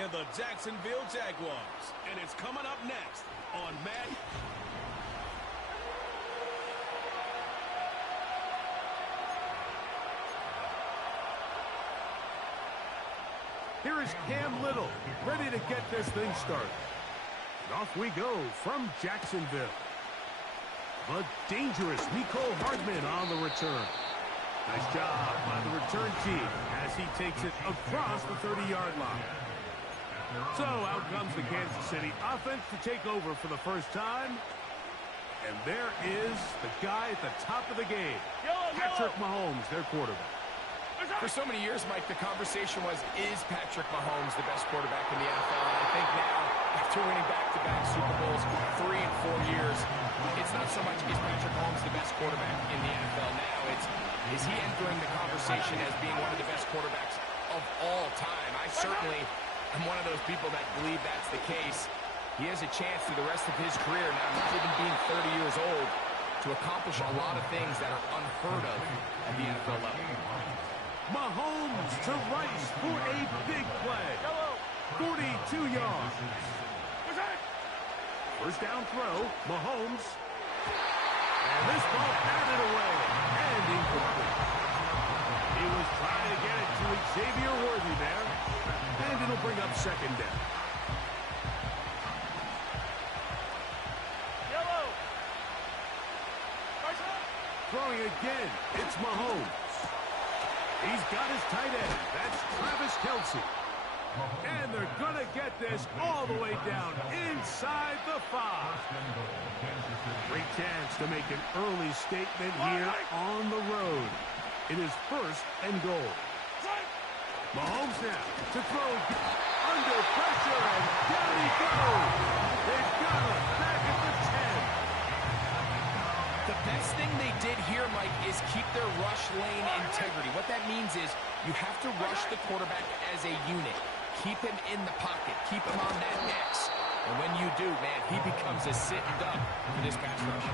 and the Jacksonville Jaguars. And it's coming up next on Madden. Here is Cam Little, ready to get this thing started. And off we go from Jacksonville. The dangerous Mecole Hardman on the return. Nice job by the return team as he takes it across the 30-yard line. So out comes the Kansas City offense to take over for the first time. And there is the guy at the top of the game, Patrick Mahomes, their quarterback. For so many years, Mike, the conversation was, is Patrick Mahomes the best quarterback in the NFL? And I think now, after winning back-to-back Super Bowls 3 and 4 years, it's not so much is Patrick Mahomes the best quarterback in the NFL now. It's, is he entering the conversation as being one of the best quarterbacks of all time? I certainly am one of those people that believe that's the case. He has a chance through the rest of his career, now not even being 30 years old, to accomplish a lot of things that are unheard of at the NFL level. Mahomes to Rice for a big play. 42 yards. First down throw, Mahomes. And this ball batted away and incomplete. He was trying to get it to Xavier Worthy there. And it'll bring up second down. Throwing again, it's Mahomes. He's got his tight end. That's Travis Kelce. And they're going to get this all the way down inside the 5. Great chance to make an early statement here on the road. It is first and goal. Mahomes now to throw under pressure, and down he goes. They've got him back at the 10. The best thing they did here, Mike, is keep their rush lane integrity. What that means is you have to rush the quarterback as a unit. Keep him in the pocket. Keep him on that X. And when you do, man, he becomes a sitting duck for this pass rush.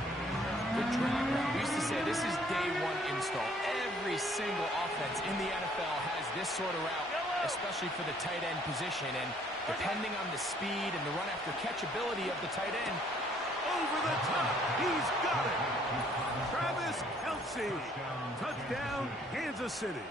The drag route, we used to say this is day one install. Every single offense in the NFL has this sort of route, especially for the tight end position. And depending on the speed and the run-after catch ability of the tight end, over the top. He's got it. Travis Kelce. Touchdown, Kansas City.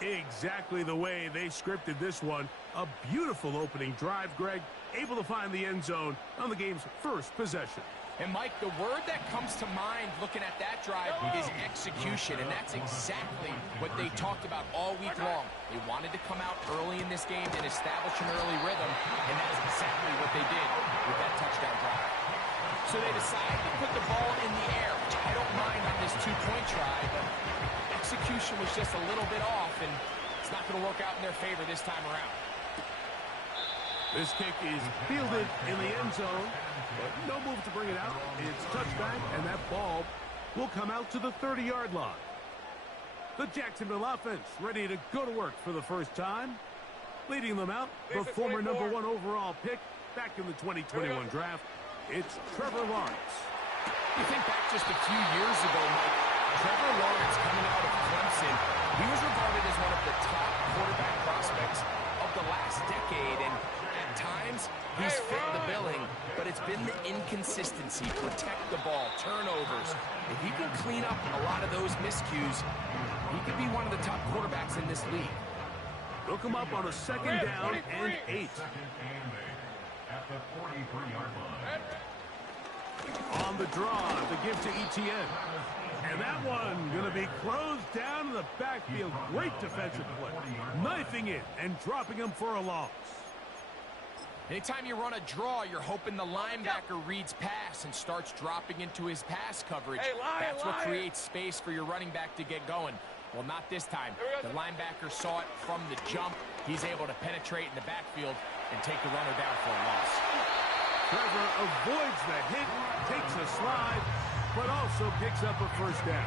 Exactly the way they scripted this one. A beautiful opening drive, Greg. Able to find the end zone on the game's first possession. And, Mike, the word that comes to mind looking at that drive is execution, and that's exactly what they talked about all week long. They wanted to come out early in this game and establish an early rhythm, and that's exactly what they did with that touchdown drive. So they decided to put the ball in the air, which I don't mind on this two-point try, but execution was just a little bit off, and it's not going to work out in their favor this time around. This kick is fielded in the end zone, but no move to bring it out. It's touchback, and that ball will come out to the 30-yard line. The Jacksonville offense ready to go to work for the first time. Leading them out, the former number 1 overall pick back in the 2021 draft. It's Trevor Lawrence. You think back just a few years ago, Mike, Trevor Lawrence coming out of Clemson, he was regarded as one of the top quarterback prospects of the last decade, and at times he's fit the billing, but it's been the inconsistency, protect the ball, turnovers. If he can clean up a lot of those miscues, he could be one of the top quarterbacks in this league. They'll come up on a second down and 8. At the 43-yard line. On the draw to give to Etienne. And that one going to be closed down in the backfield. Great defensive play. Knifing it and dropping him for a loss. Anytime you run a draw, you're hoping the linebacker reads pass and starts dropping into his pass coverage. That's what creates space for your running back to get going. Well, not this time. The linebacker saw it from the jump. He's able to penetrate in the backfield and take the runner down for a loss. Trevor avoids the hit, takes a slide, but also picks up a first down.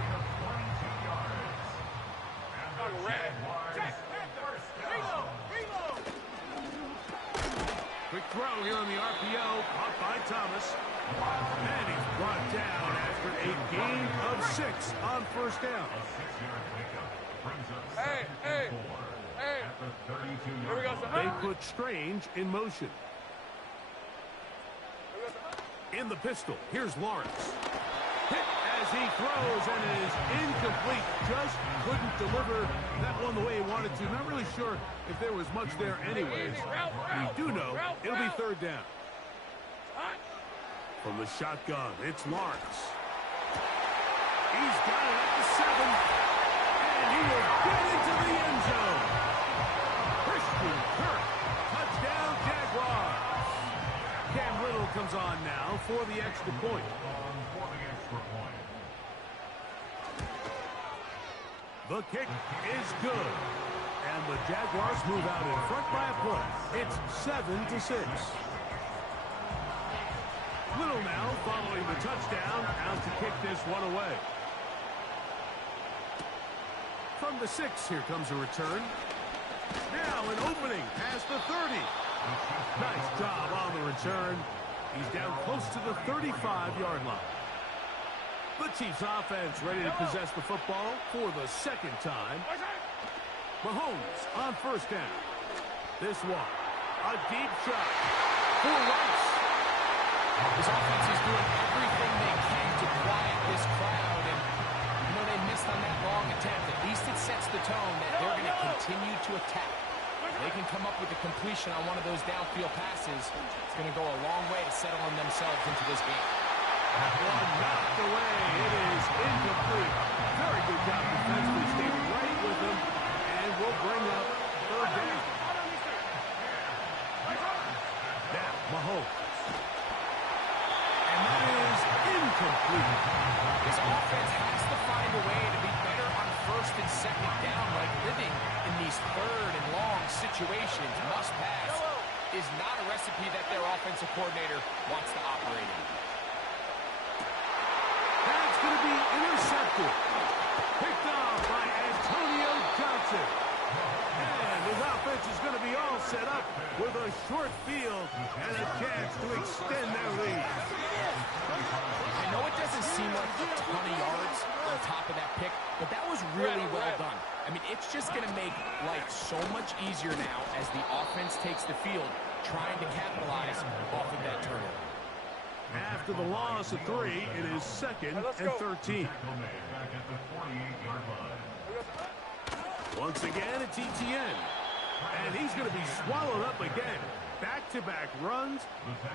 Quick throw here on the RPO, caught by Thomas. And he's brought down after a gain of 6 on first down. Hey. the 32-yard line. They put Strange in motion. In the pistol, here's Lawrence. Hit as he throws, and it is incomplete. Just couldn't deliver that one the way he wanted to. Not really sure if there was much there anyways. We do know it'll be third down. From the shotgun, it's Lawrence. He's got it at the 7, and he will get into the end zone. Christian Kirk, touchdown Jaguars. Cam Little comes on now for the extra point. The kick is good, and the Jaguars move out in front by a play. It's 7-6. Little now following the touchdown, out to kick this one away. From the 6, here comes a return. Now an opening past the 30. Nice job on the return. He's down close to the 35-yard line. The Chiefs offense ready to possess the football for the second time. Mahomes on first down. This one, a deep shot for Rice. This offense is doing everything they can to quiet this crowd, and they missed on that long attempt. At least it sets the tone that they're going to continue to attack. They can come up with a completion on one of those downfield passes. It's going to go a long way to settling themselves into this game. That one knocked away. It is incomplete. Very good job defensively, staying right with him, and we'll bring up third down. Now, Mahomes. And that is incomplete. This offense has to find a way to be better on first and second down, like living in these third and long situations. Must pass is not a recipe that their offensive coordinator wants to operate in. That's going to be intercepted. Picked off by Antonio Johnson. And his offense is going to be all set up with a short field and a chance to extend their lead. I know it doesn't seem like a ton of yards on top of that pick, but that was really well done. I mean, it's just going to make life so much easier now as the offense takes the field, trying to capitalize off of that turnover. After the loss of 3, it is 2nd and 13. Once again, it's ETN. And he's going to be swallowed up again. Back-to-back runs,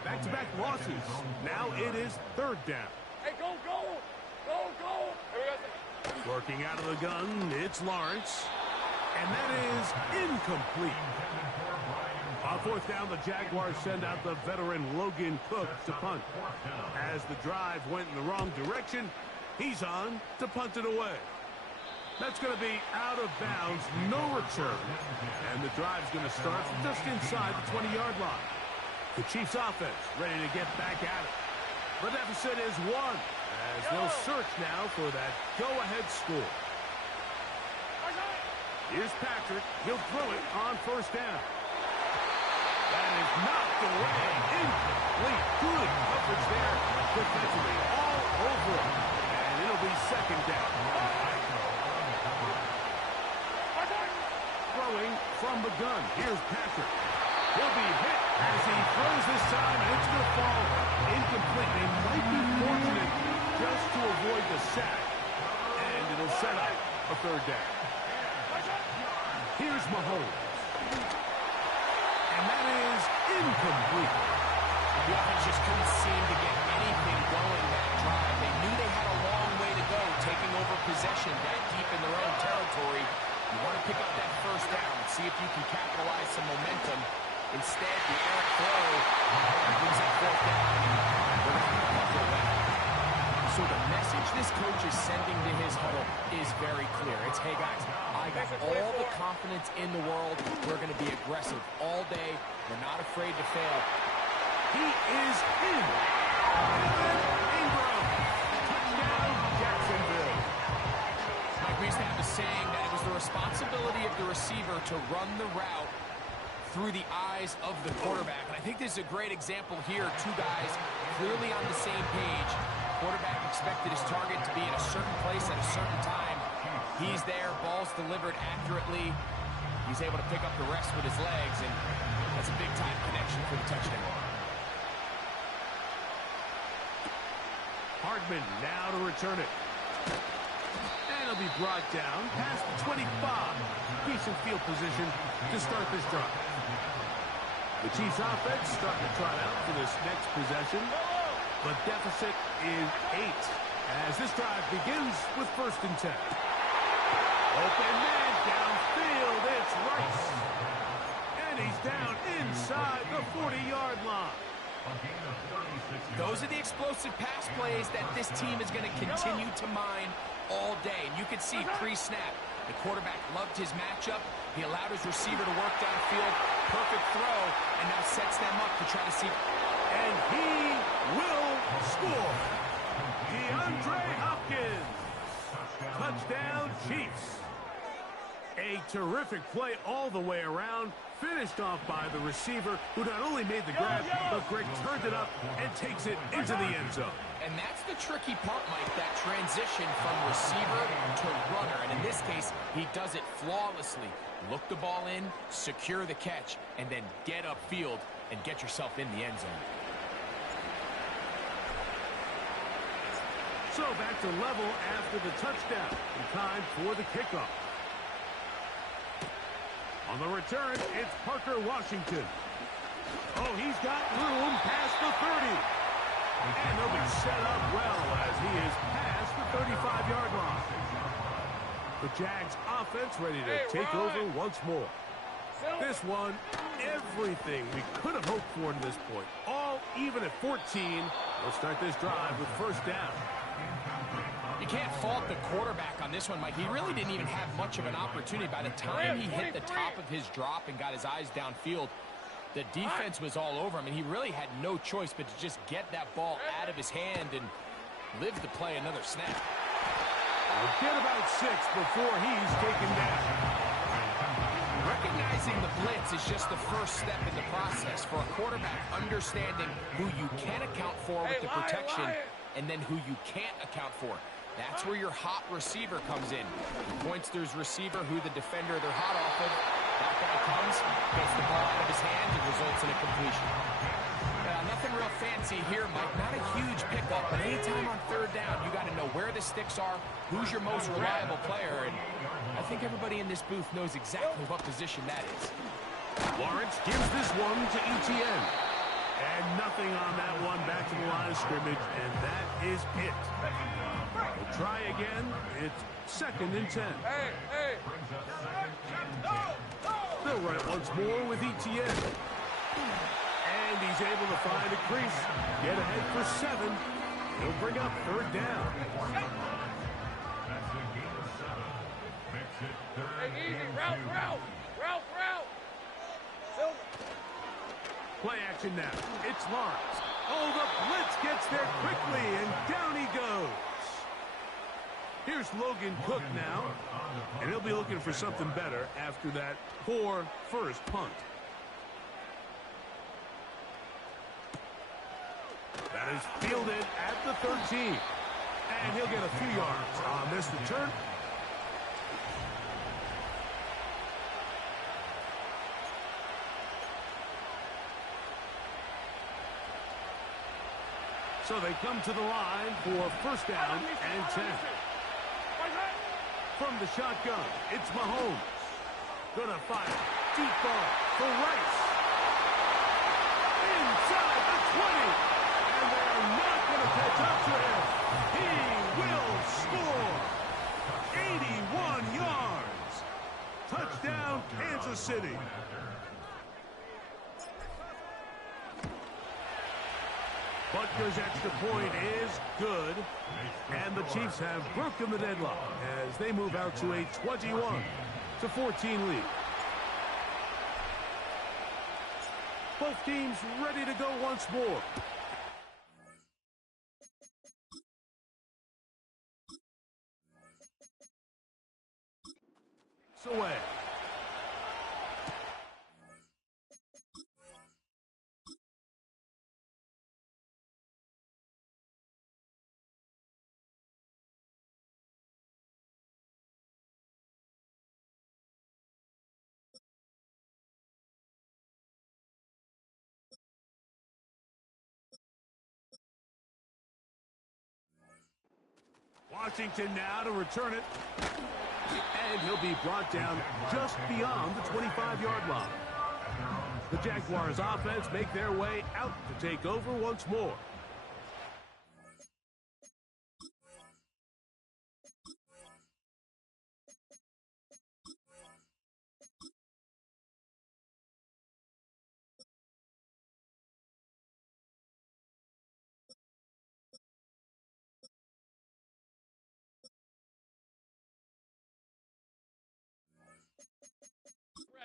back-to-back losses. Now it is third down. Hey, go, go! Go, go! Working out of the gun, it's Lawrence. And that is incomplete. On fourth down, the Jaguars send out the veteran Logan Cook to punt. As the drive went in the wrong direction, he's on to punt it away. That's going to be out of bounds, no return. And the drive's going to start just inside the 20-yard line. The Chiefs offense ready to get back at it. The deficit is 1, as they'll search now for that go-ahead score. Here's Patrick. He'll throw it on first down. That is knocked away. Incomplete. Good coverage there defensively all over it. And it'll be second down. Throwing from the gun. Here's Patrick. He'll be hit as he throws this time, and it's going to fall incomplete. They might be fortunate just to avoid the sack. And it'll set up a third down. Here's Mahomes. And that is incomplete. The offense just couldn't seem to get anything going that drive. They knew they had a long way to go, taking over possession that deep in their own territory. You want to pick up that first down and see if you can capitalize some momentum. Instead, the errant throw brings up fourth down. So the message this coach is sending to his huddle is very clear. It's, hey guys, I got all the confidence in the world. We're going to be aggressive all day. We're not afraid to fail. He is in. Ingram. Touchdown, Jacksonville. Mike, we used to have a saying that it was the responsibility of the receiver to run the route through the eyes of the quarterback. And I think this is a great example here. Two guys clearly on the same page. Quarterback expected his target to be in a certain place at a certain time. He's there, ball's delivered accurately. He's able to pick up the rest with his legs, and that's a big-time connection for the touchdown. Hardman now to return it. And he'll be brought down past the 25. Decent field position to start this drive. The Chiefs offense starting to trot out for this next possession. The deficit is 8 as this drive begins with 1st and 10. Open man downfield. It's Rice. And he's down inside the 40-yard line. Those are the explosive pass plays that this team is going to continue to mine all day. And you can see pre-snap, the quarterback loved his matchup. He allowed his receiver to work downfield. Perfect throw, and now sets them up to try to see. And he will score. DeAndre Hopkins. Touchdown, Chiefs. A terrific play all the way around. Finished off by the receiver, who not only made the grab, but Greg turned it up and takes it into the end zone. And that's the tricky part, Mike, that transition from receiver to runner. And in this case, he does it flawlessly. Look the ball in, secure the catch, and then get upfield and get yourself in the end zone. So back to level after the touchdown. In time for the kickoff. On the return, it's Parker Washington. Oh, he's got room past the 30. And they'll be set up well as he is past the 35-yard line. The Jags offense ready to take over once more. This one, everything we could have hoped for to this point. All even at 14. We'll start this drive with 1st down. You can't fault the quarterback on this one, Mike. He really didn't even have much of an opportunity. By the time he hit the top of his drop and got his eyes downfield, the defense was all over him, and he really had no choice but to just get that ball out of his hand and live to play another snap. We'll get about 6 before he's taken down. Recognizing the blitz is just the first step in the process for a quarterback, understanding who you can account for with the protection and then who you can't account for. That's where your hot receiver comes in. He points to his receiver, who the defender they're hot off of. That guy comes, gets the ball out of his hand, and results in a completion. Nothing real fancy here, Mike. Not a huge pickup, but anytime on 3rd down, you got to know where the sticks are, who's your most reliable player, and I think everybody in this booth knows exactly what position that is. Lawrence gives this one to Etienne. And nothing on that one, back to the line of scrimmage, and that is it. We'll try again. It's 2nd and 10. They'll run it once more with Etienne. And he's able to find a crease. Get ahead for 7. He'll bring up 3rd down. Hey, easy. Route. Play action now. It's Lawrence. Oh, the blitz gets there quickly, and down he goes. Here's Logan Cook now, and he'll be looking for something better after that poor first punt. That is fielded at the 13. And he'll get a few yards on this return. So they come to the line for 1st down and 10. From the shotgun, it's Mahomes. Gonna fire. Deep ball for Rice. Inside the 20. And they're not gonna catch up to him. He will score. 81 yards. Touchdown, Kansas City. Butker's extra point is good, and the Chiefs have broken the deadlock as they move out to a 21-14 lead. Both teams ready to go once more. Away. Washington now to return it. And he'll be brought down just beyond the 25-yard line. The Jaguars offense make their way out to take over once more.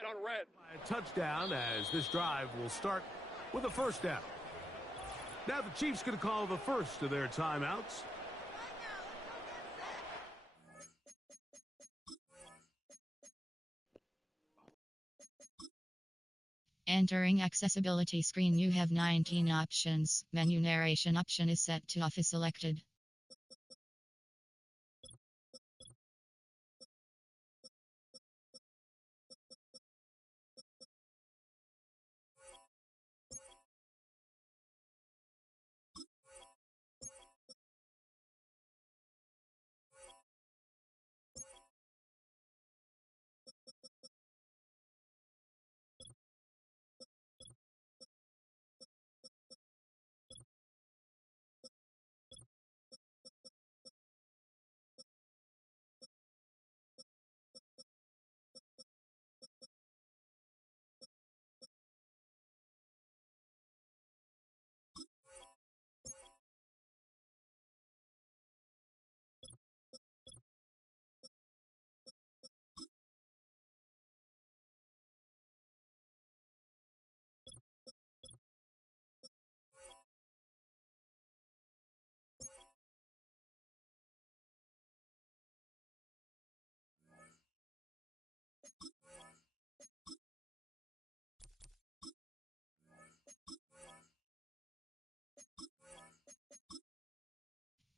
Red on red. A touchdown as this drive will start with a first down. Now the Chiefs going to call the first of their timeouts. Entering accessibility screen, you have 19 options. Menu narration option is set to off is selected.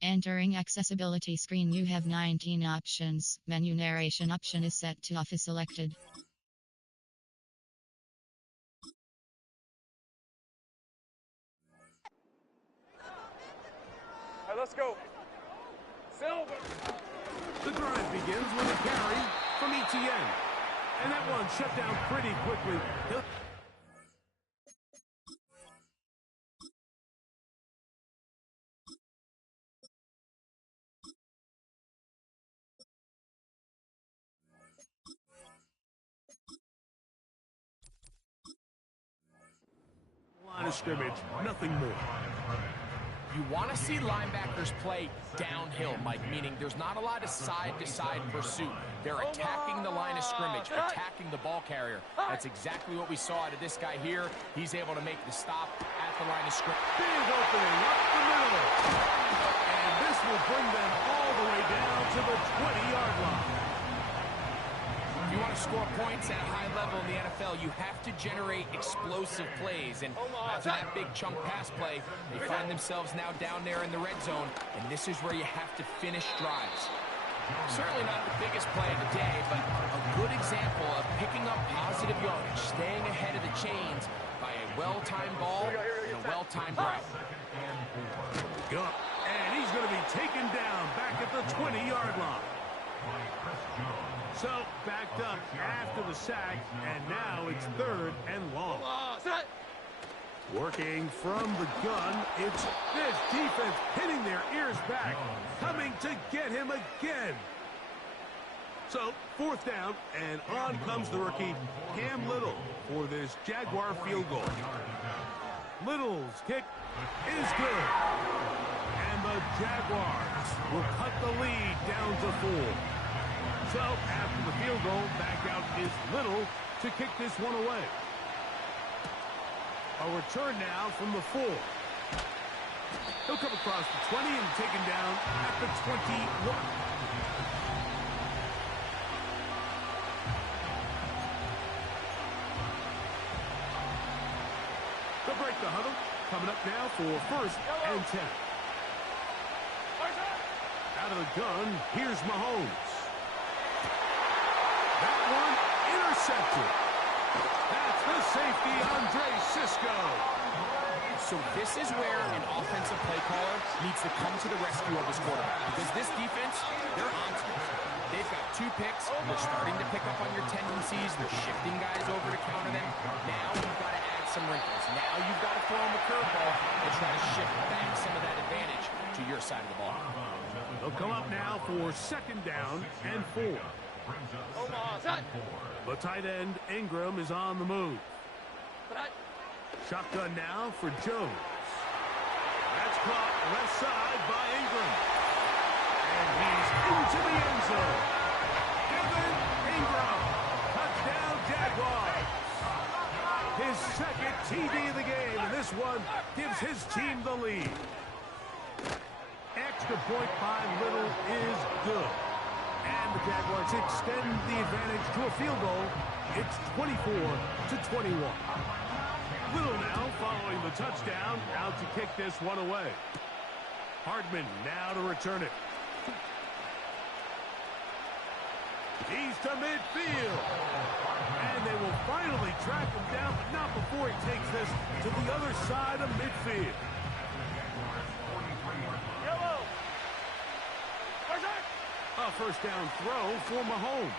Entering accessibility screen, you have 19 options. Menu narration option is set to off is selected. All right, let's go. Silver. The drive begins with a carry from Etienne. And that one shut down pretty quickly. Line of scrimmage, nothing more. You want to see linebackers play downhill, Mike, meaning there's not a lot of side-to-side pursuit. They're attacking the line of scrimmage, attacking the ball carrier. That's exactly what we saw out of this guy here. He's able to make the stop at the line of scrimmage. Big opening up the middle. And this will bring them all the way down to the 20-yard line. If you want to score points at a high level in the NFL, you have to generate explosive plays. And after that big chunk pass play, they find themselves now down there in the red zone. And this is where you have to finish drives. Certainly not the biggest play of the day, but a good example of picking up positive yardage, staying ahead of the chains by a well-timed ball and a well-timed route. And he's going to be taken down back at the 20-yard line. So, backed up after the sack, and now it's 3rd and long. Working from the gun, it's this defense pinning their ears back, coming to get him again. So, 4th down, and on comes the rookie, Cam Little, for this Jaguar field goal. Little's kick is good. And the Jaguars will cut the lead down to 4. So, after the field goal, back out is Little to kick this one away. A return now from the 4. He'll come across the 20 and taken down at the 21. They'll break the huddle. Coming up now for 1st and 10. Out of the gun, here's Mahomes. That one intercepted. That's the safety, Andre Cisco. So this is where an offensive play caller needs to come to the rescue of his quarterback. Because this defense, they're onto it. They've got 2 picks. They're starting to pick up on your tendencies. They're shifting guys over to counter them. Now you've got to add some wrinkles. Now you've got to throw them a curveball and try to shift back some of that advantage to your side of the ball. They'll come up now for 2nd down and 4. The tight end, Ingram, is on the move. Shotgun now for Jones. That's caught left side by Ingram. And he's into the end zone. Evan Ingram. Touchdown, Jaguars. His 2nd TD of the game, and this one gives his team the lead. Extra point by Little is good. And the Jaguars extend the advantage to a field goal. It's 24-21. Little now following the touchdown, out to kick this one away. Hardman now to return it. He's to midfield. And they will finally track him down, but not before he takes this to the other side of midfield. A 1st down throw for Mahomes.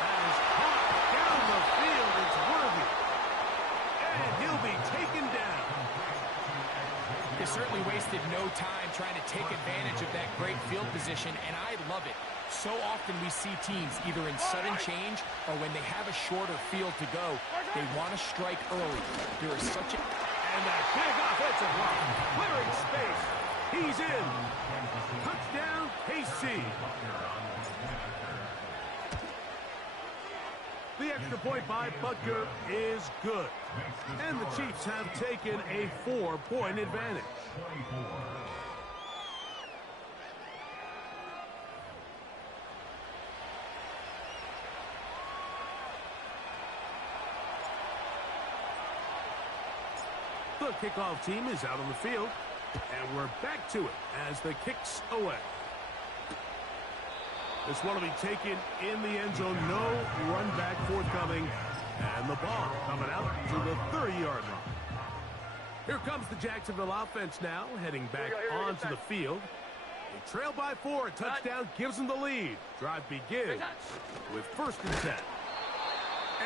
That is caught down the field. It's Worthy. And he'll be taken down. They certainly wasted no time trying to take advantage of that great field position, and I love it. So often we see teams either in sudden change or when they have a shorter field to go, they want to strike early. There is such a... And that big offensive line clearing space. He's in. Touchdown, KC. The extra point by Butker is good. And the Chiefs have taken a 4-point advantage. The kickoff team is out on the field. And we're back to it as the kick's away. This one will be taken in the end zone. No run back forthcoming. And the ball coming out to the 30-yard line. Here comes the Jacksonville offense now, heading back onto the field. They trail by 4. A touchdown gives them the lead. Drive begins with 1st and 10.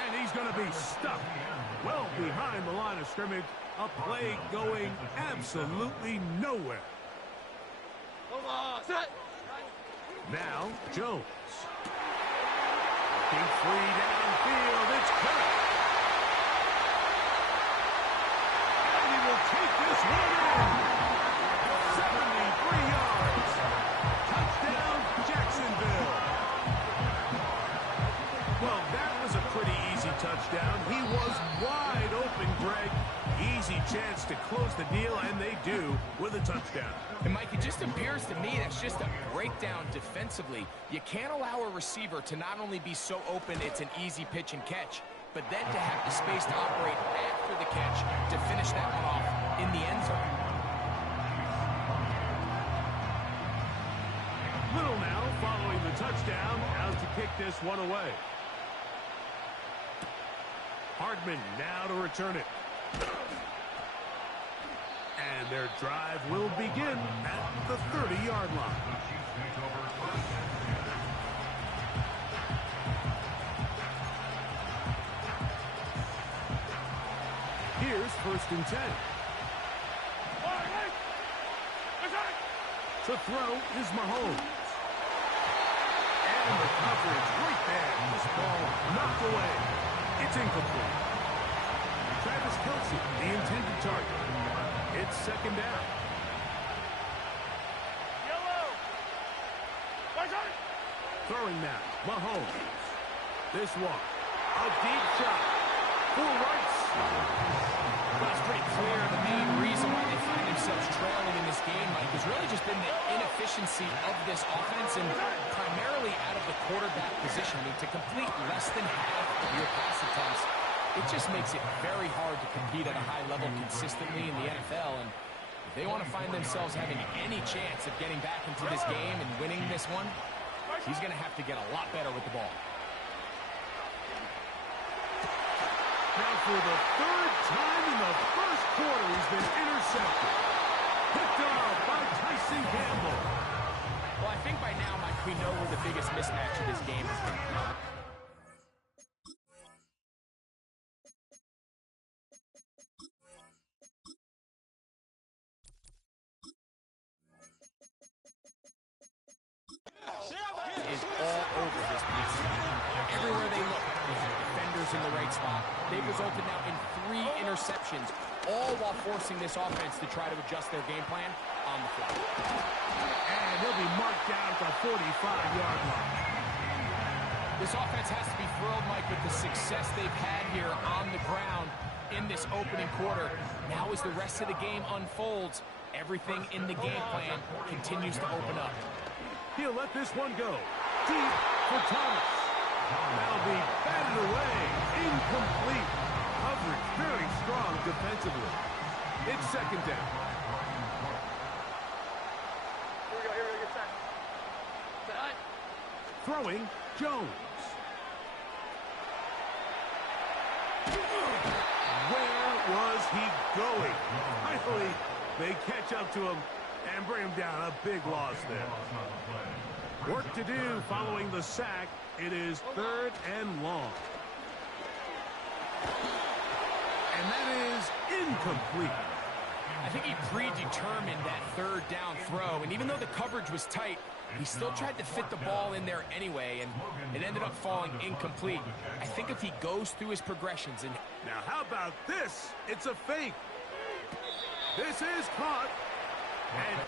And he's going to be stuck well behind the line of scrimmage. A play going absolutely nowhere. Now, Jones. Looking free downfield. It's caught. And he will take this one in. 73 yards. Touchdown, Jacksonville. Well, that was a pretty easy touchdown. He was wide open, Greg. Easy chance to close the deal, and they do with a touchdown. And Mike, it just appears to me that's just a breakdown defensively. You can't allow a receiver to not only be so open it's an easy pitch and catch, but then to have the space to operate after the catch to finish that one off in the end zone. Little now following the touchdown, out to kick this one away. Hardman now to return it. And their drive will begin at the 30-yard line. Here's 1st and 10. To throw is Mahomes. And the coverage right there. This ball knocked away. It's incomplete. Travis Kelce, the intended target. It's 2nd down. Throwing now, Mahomes. This one, a deep shot for Rice. Well, it's pretty clear the main reason why they find themselves trailing in this game, Mike, has really just been the inefficiency of this offense and primarily out of the quarterback position. I mean, to complete less than half of your pass attempts, it just makes it very hard to compete at a high level consistently in the NFL. And if they want to find themselves having any chance of getting back into this game and winning this one, he's going to have to get a lot better with the ball. Now for the third time in the first quarter, he's been intercepted. Picked off by Tyson Campbell. Well, I think by now, Mike, we know where the biggest mismatch of this game has been. Is all over this piece. Everywhere they look, they have defenders in the right spot. They've resulted now in 3 interceptions, all while forcing this offense to try to adjust their game plan on the fly. And he'll be marked down at the 45-yard line. This offense has to be thrilled, Mike, with the success they've had here on the ground in this opening quarter. Now as the rest of the game unfolds, everything in the game plan continues to open up. He'll let this one go. Deep for Thomas. That'll be batted away. Incomplete. Coverage very strong defensively. It's second down. Here we go, get set. Set. Throwing, Jones. Where was he going? Finally, they catch up to him and bring him down. A big loss there. Work to do following the sack. It is 3rd and long. And that is incomplete. I think he predetermined that 3rd down throw, and even though the coverage was tight, he still tried to fit the ball in there anyway, and it ended up falling incomplete. I think if he goes through his progressions and... Now, how about this? It's a fake. This is caught. And...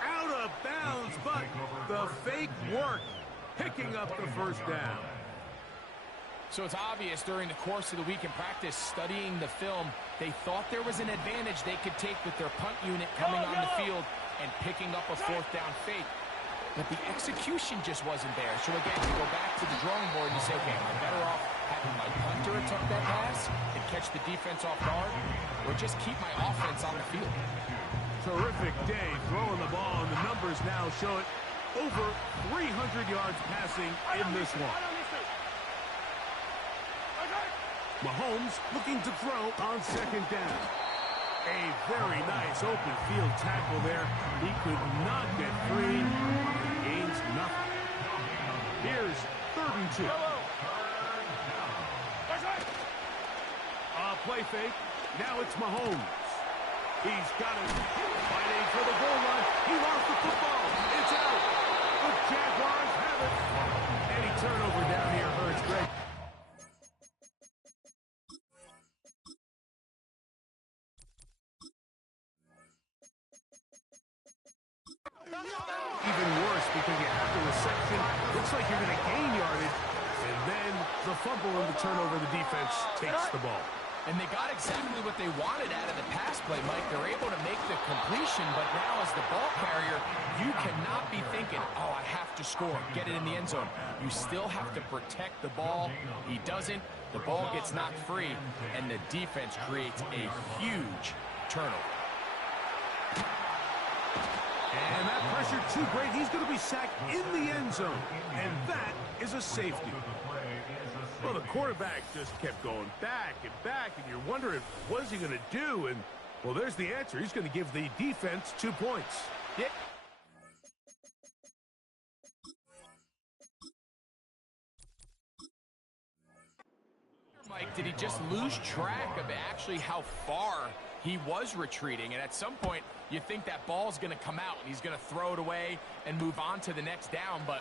out of bounds, but the fake worked, picking up the first down. So it's obvious during the course of the week in practice, studying the film, they thought there was an advantage they could take with their punt unit coming on the field and picking up a 4th down fake. But the execution just wasn't there. So again, you go back to the drawing board and you say, okay, am I better off having my punter attempt that pass and catch the defense off guard, or just keep my offense on the field? Terrific day throwing the ball, and the numbers now show it. Over 300 yards passing in this one. Mahomes looking to throw on 2nd down. A very nice open field tackle there. He could not get free. Gains nothing. Here's 3rd and 2. Play fake. Now it's Mahomes. He's got it. Fighting for the goal line. He lost the football. It's out. The Jaguars have it. Any turnover down here hurts Greg. Even worse because you have the reception. Looks like you're going to gain yardage. And then the fumble and the turnover, the defense takes the ball. And they got exactly what they wanted out of the pass play, Mike. They're able to make the completion, but now as the ball carrier, you cannot be thinking, oh, I have to score, get it in the end zone. You still have to protect the ball. He doesn't. The ball gets knocked free, and the defense creates a huge turnover. And that pressure too great. He's going to be sacked in the end zone, and that is a safety. Well, the quarterback just kept going back, and you're wondering, what is he going to do? And, well, there's the answer. He's going to give the defense 2 points. Yeah. Mike, did he just lose track of actually how far he was retreating? And at some point, you think that ball's going to come out, and he's going to throw it away and move on to the next down, but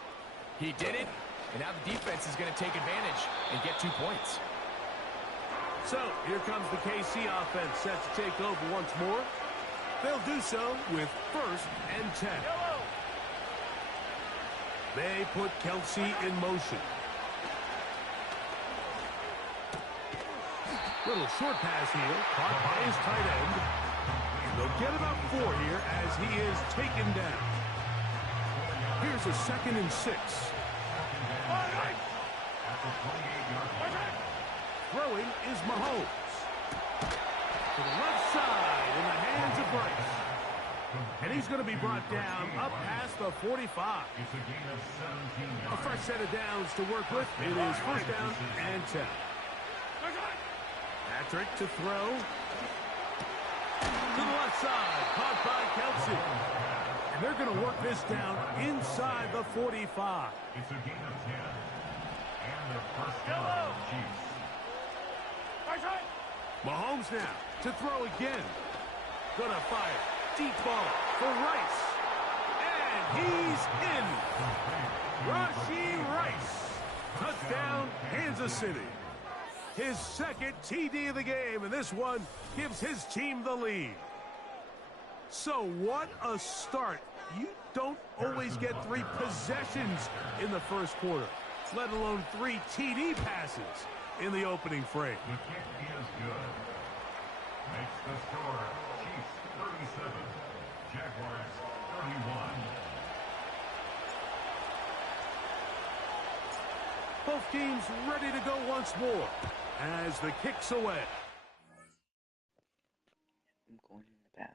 he didn't. And now the defense is going to take advantage and get 2 points. So, here comes the KC offense set to take over once more. They'll do so with 1st and 10. They put Kelsey in motion. Little short pass here, caught by his tight end. They'll get about 4 here as he is taken down. Here's a 2nd and 6. Throwing is Mahomes. To the left side in the hands of Bryce. And he's going to be brought down up past the 45. A fresh set of downs to work with. It is first down and 10. Patrick to throw. To the left side. Caught by Kelsey. And they're going to work this down inside the 45. It's a gain of 10. And the first down, Chiefs. Mahomes now to throw again. Gonna fire. Deep ball for Rice. And he's in. Rashee Rice. Touchdown, Kansas City. His second TD of the game, and this one gives his team the lead. So what a start. You don't always get 3 possessions in the first quarter, let alone 3 TD passes in the opening frame. The kick is good. Makes the score Chiefs 37, Jaguars 31. Both teams ready to go once more as the kick's away. I'm going in the bathroom.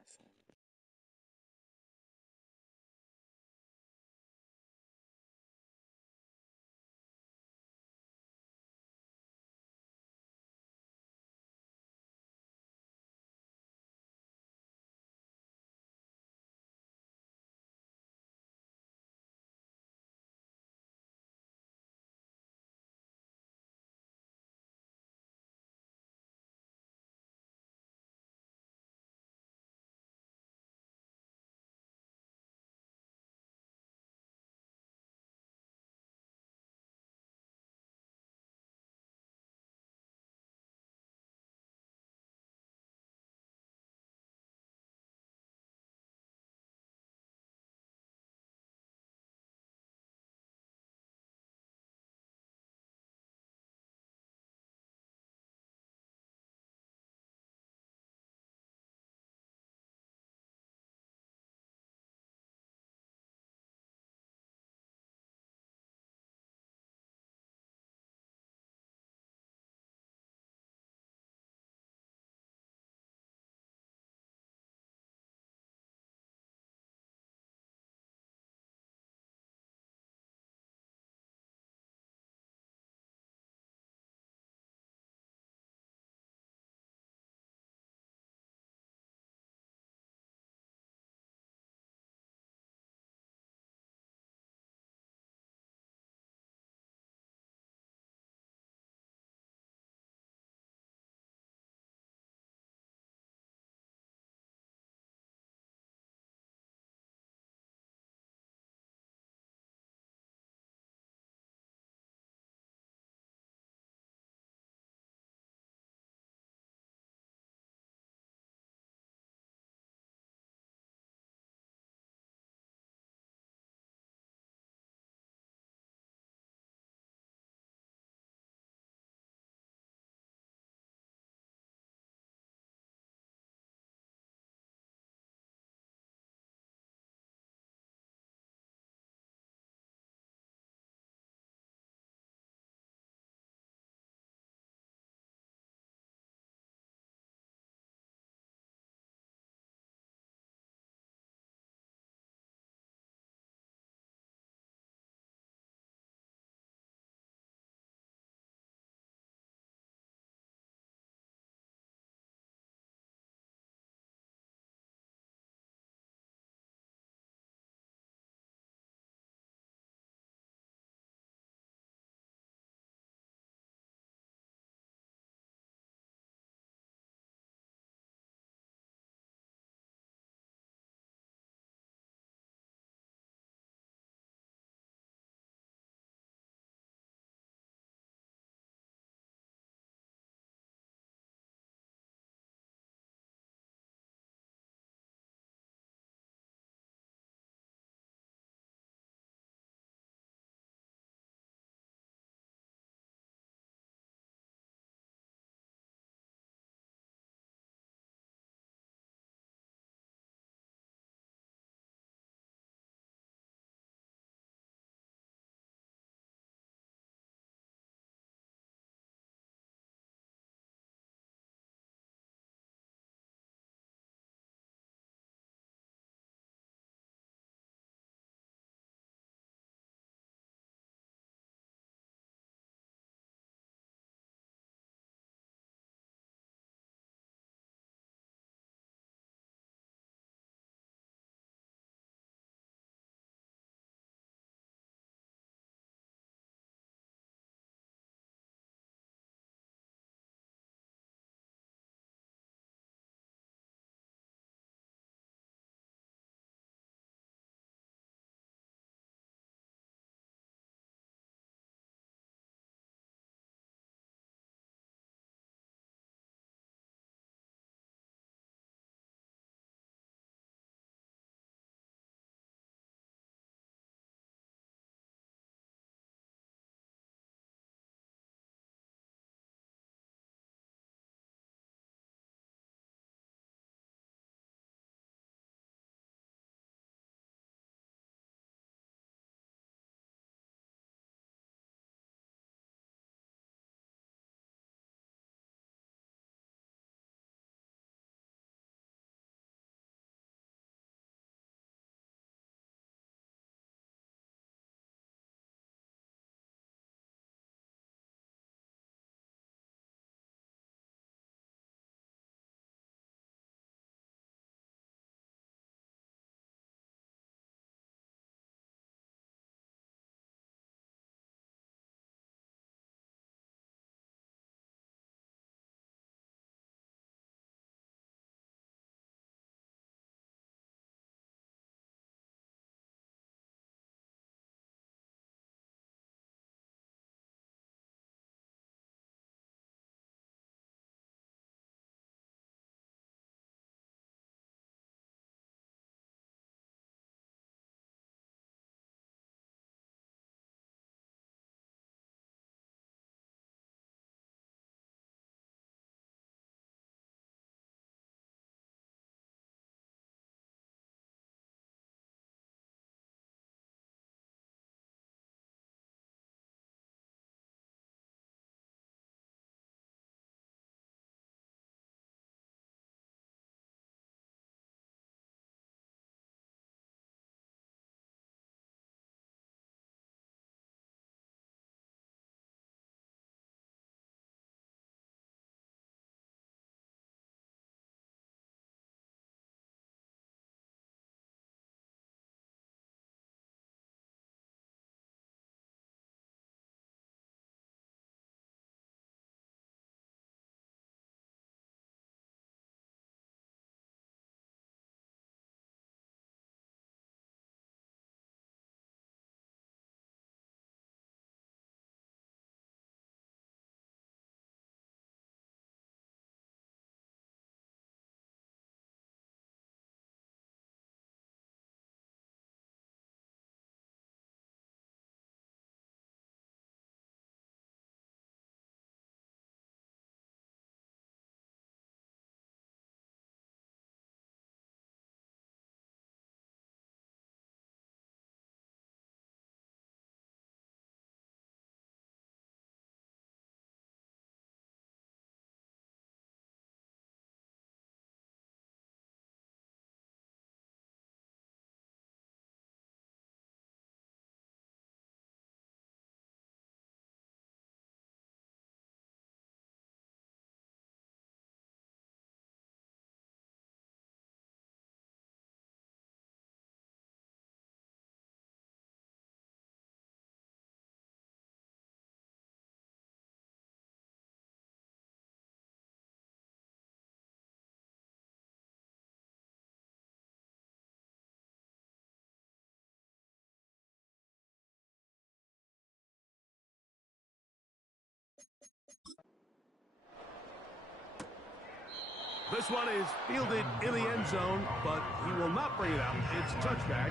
This one is fielded in the end zone, but he will not bring it out. It's a touchback,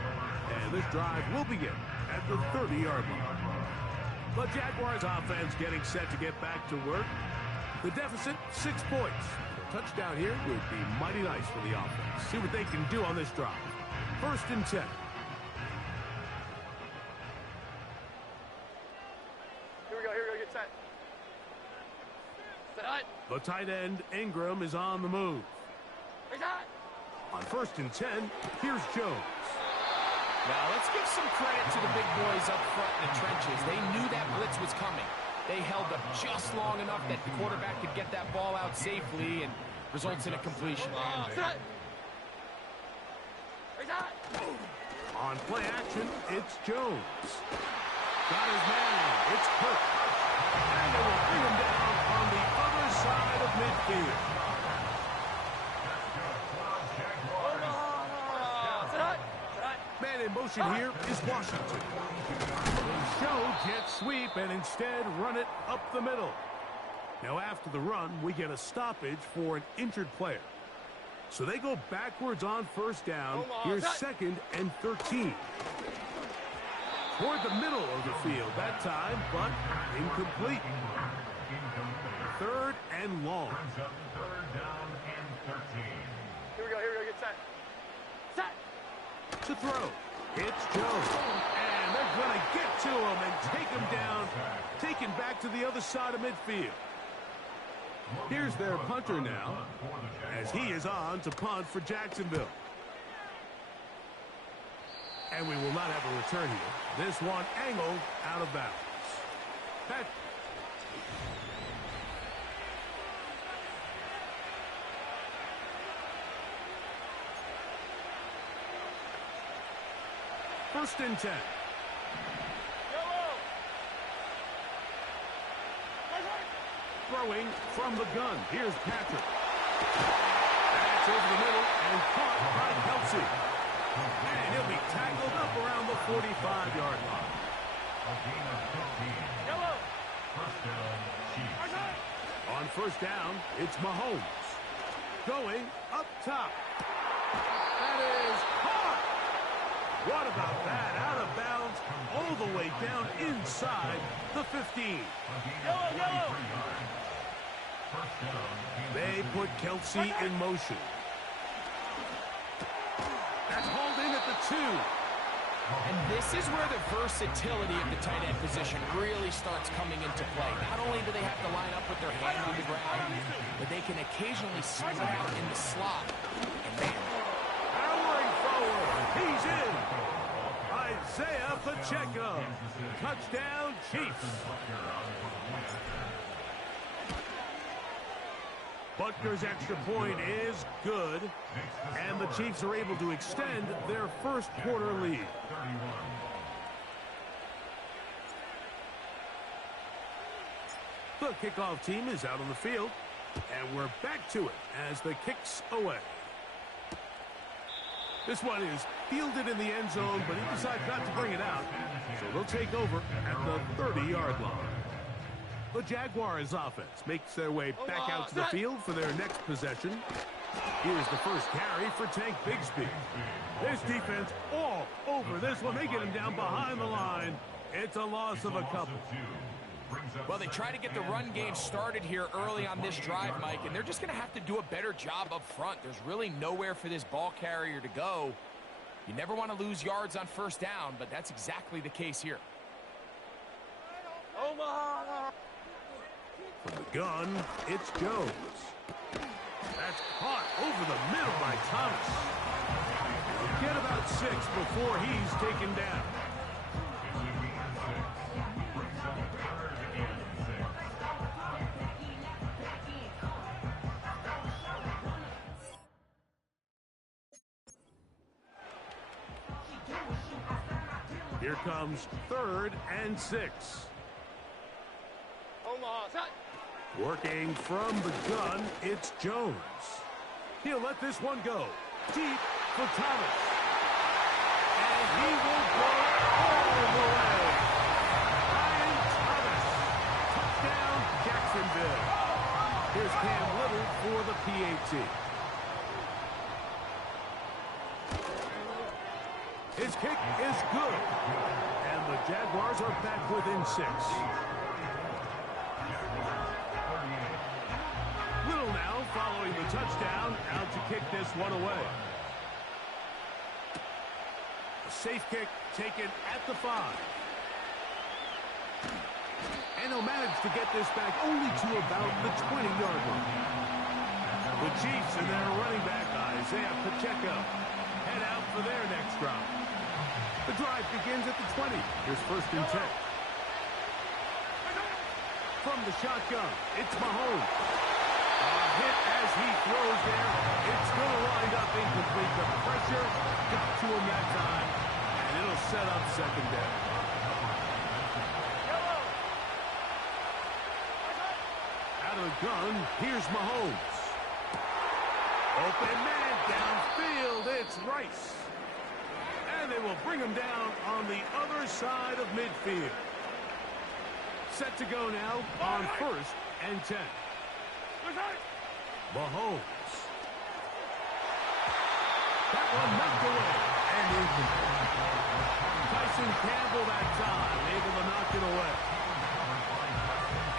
and this drive will begin at the 30-yard line. The Jaguars offense getting set to get back to work. The deficit, 6 points. A touchdown here would be mighty nice for the offense. See what they can do on this drive. 1st and 10. Here we go, get set. Set. The tight end, Ingram, is on the move. On 1st and 10, here's Jones. Now, let's give some credit to the big boys up front in the trenches. They knew that blitz was coming. They held up just long enough that the quarterback could get that ball out safely and results in a completion. On play action, it's Jones. Got his man. It's Kirk. And they will bring him down on the other side of midfield. Man in motion here is Washington. The show can't sweep and instead run it up the middle. Now after the run, we get a stoppage for an injured player. So they go backwards on 1st down. Here's 2nd and 13. Toward the middle of the field that time, but incomplete. 3rd and long. Here we go, get set. To throw, it's Jones. And they're going to get to him and take him down, taken back to the other side of midfield. Here's their punter now, as he is on to punt for Jacksonville. And we will not have a return here. This one angled out of bounds. That 1st and 10. Throwing from the gun. Here's Patrick. That's over the middle and caught by Kelsey. And he'll be tackled up around the 45-yard line. On 1st down, it's Mahomes. Going up top. That is caught. What about that? Out of bounds, all the way down inside the 15. They put Kelsey in motion. That's hauled in at the 2. And this is where the versatility of the tight end position really starts coming into play. Not only do they have to line up with their hand on the ground, but they can occasionally split out in the slot. And man, powering forward, he's in. Isaiah Pacheco. Touchdown, Chiefs. Butker's extra point is good, and the Chiefs are able to extend their 1st quarter lead. The kickoff team is out on the field, and we're back to it as the kick's away. This one is fielded in the end zone, but he decides not to bring it out, so they'll take over at the 30-yard line. The Jaguars offense makes their way back out to the field for their next possession. Here's the first carry for Tank Bigsby. This defense all over this one. They get him down behind the line. It's a loss of a couple. Well, they try to get the run game started here early on this drive, Mike, and they're just going to have to do a better job up front. There's really nowhere for this ball carrier to go. You never want to lose yards on 1st down, but that's exactly the case here. From the gun, it's Jones. That's caught over the middle by Thomas. Get about 6 before he's taken down. Here comes 3rd and 6. Working from the gun, it's Jones. He'll let this one go. Deep for Thomas. And he will go all the way. Ryan Thomas. Touchdown, Jacksonville. Here's Cam Little for the PAT. is good. And the Jaguars are back within 6. Little now following the touchdown, out to kick this one away. A safe kick taken at the 5. And he'll manage to get this back only to about the 20-yard line. The Chiefs and their running back, Isaiah Pacheco, head out for their next drive. The drive begins at the 20. Here's 1st and 10. From the shotgun, it's Mahomes. A hit as he throws there. It's going to wind up incomplete. The pressure got to him that time, and it'll set up 2nd down. Out of the gun, here's Mahomes. Open man downfield, it's Rice. And they will bring him down on the other side of midfield. Set to go now on 1st and 10. Mahomes. That one knocked away and incomplete. Tyson Campbell that time, able to knock it away.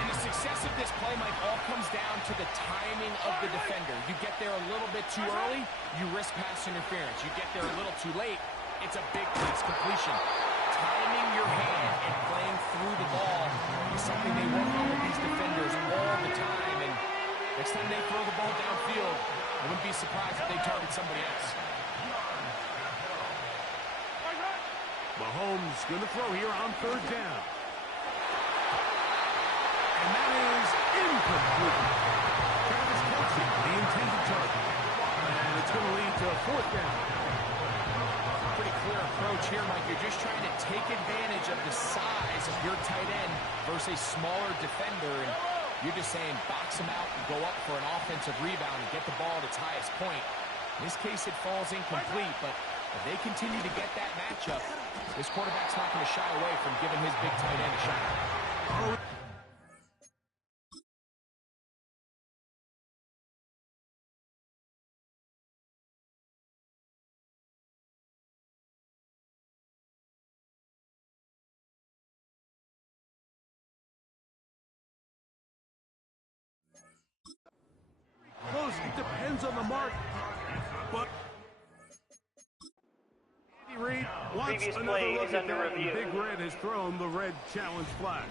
And the success of this play, Mike, all comes down to the timing of the defender. You get there a little bit too early, you risk pass interference. You get there a little too late, it's a big pass completion. Timing your hand and playing through the ball is something they work on with these defenders all the time. And next time they throw the ball downfield, I wouldn't be surprised if they target somebody else. Mahomes going to throw here on 3rd down. And that is incomplete. Travis Kelce, the intended target. And it's going to lead to a 4th down. Pretty clear approach here, Mike. You're just trying to take advantage of the size of your tight end versus a smaller defender. And you're just saying box him out and go up for an offensive rebound and get the ball at its highest point. In this case, it falls incomplete, but if they continue to get that matchup, this quarterback's not going to shy away from giving his big tight end a shot. Close, it depends on the mark, but Andy Reid wants another look at that, and Big Red has thrown the red challenge flag.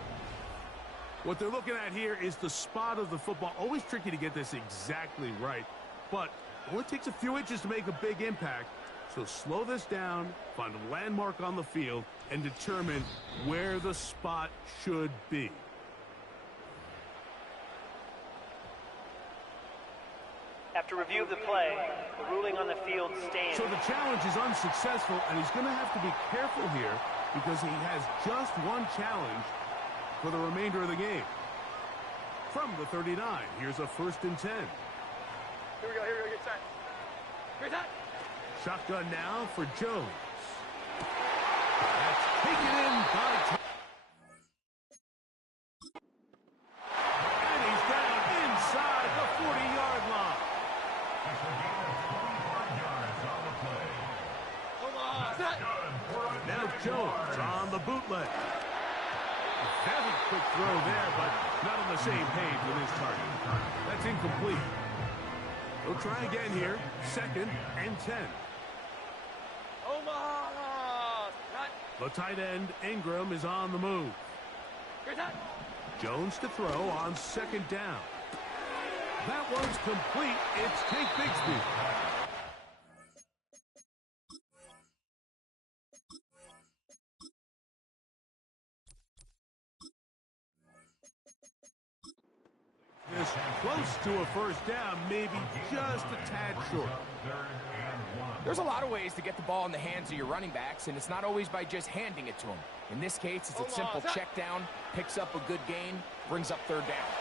What they're looking at here is the spot of the football. Always tricky to get this exactly right, but it only takes a few inches to make a big impact. So slow this down, find a landmark on the field, and determine where the spot should be. After review of the play, the ruling on the field stands. So the challenge is unsuccessful, and he's going to have to be careful here because he has just one challenge for the remainder of the game. From the 39, here's a 1st and 10. Here we go, get set. Here's that. Shotgun now for Jones. That's taken in by and he's down inside the 40-yard line. Now Jones on the bootleg. Very quick throw there, but not on the same page with his target. That's incomplete. They'll try again here. 2nd and 10. The tight end, Ingram, is on the move. Jones to throw on 2nd down. That one's complete. It's Tank Bigsby. This close to a 1st down, maybe just a tad short. There's a lot of ways to get the ball in the hands of your running backs, and it's not always by just handing it to them. In this case, it's a simple check down, picks up a good gain, brings up 3rd down.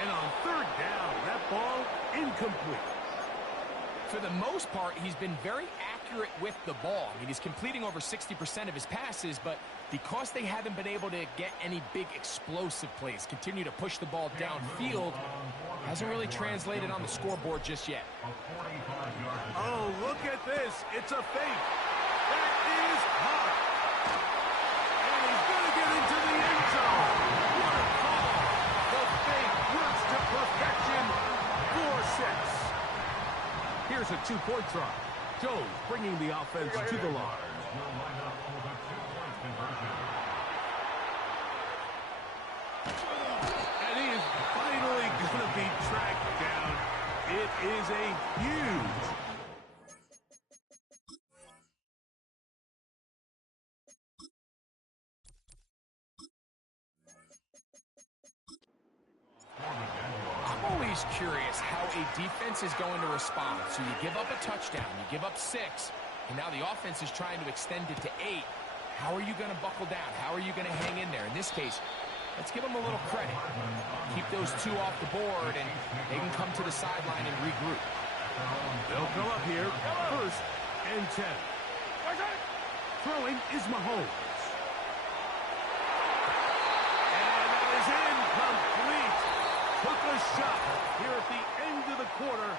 And on 3rd down, that ball incomplete. For the most part, he's been very accurate with the ball. I mean, he's completing over 60% of his passes, but because they haven't been able to get any big explosive plays, continue to push the ball downfield, hasn't really translated on the scoreboard just yet. Oh, look at this. It's a fake. That is hot. And he's going to get into the end zone. What a call. The fake works to perfection. 4-6. Here's a two-point try. Jones bringing the offense to the line. And he is finally going to be tracked down. It is a huge. I'm always curious how a defense is going to respond. So you give up a touchdown, you give up 6, and now the offense is trying to extend it to 8. How are you going to buckle down? How are you going to hang in there? In this case, let's give them a little credit. Keep those 2 off the board, and they can come to the sideline and regroup. They'll come up here, 1st and 10. Throwing is Mahomes. And that is incomplete. Took a shot here at the end of the quarter.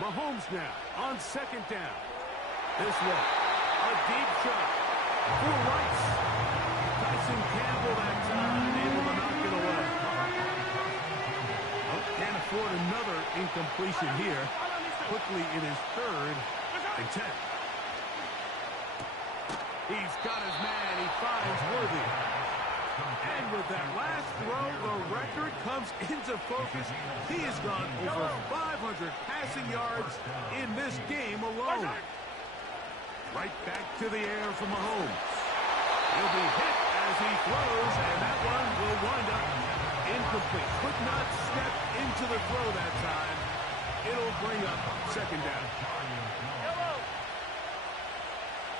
Mahomes now on 2nd down. This one, a deep shot for Rice. Tyson Campbell that time, able to knock it away. Oh, can't afford another incompletion here. Quickly in his 3rd and 10. He's got his man. He finds Worthy. And with that last throw, the record comes into focus. He has gone over 500 passing yards in this game alone. Right back to the air for Mahomes. He'll be hit as he throws, and that one will wind up incomplete. Could not step into the throw that time. It'll bring up 2nd down.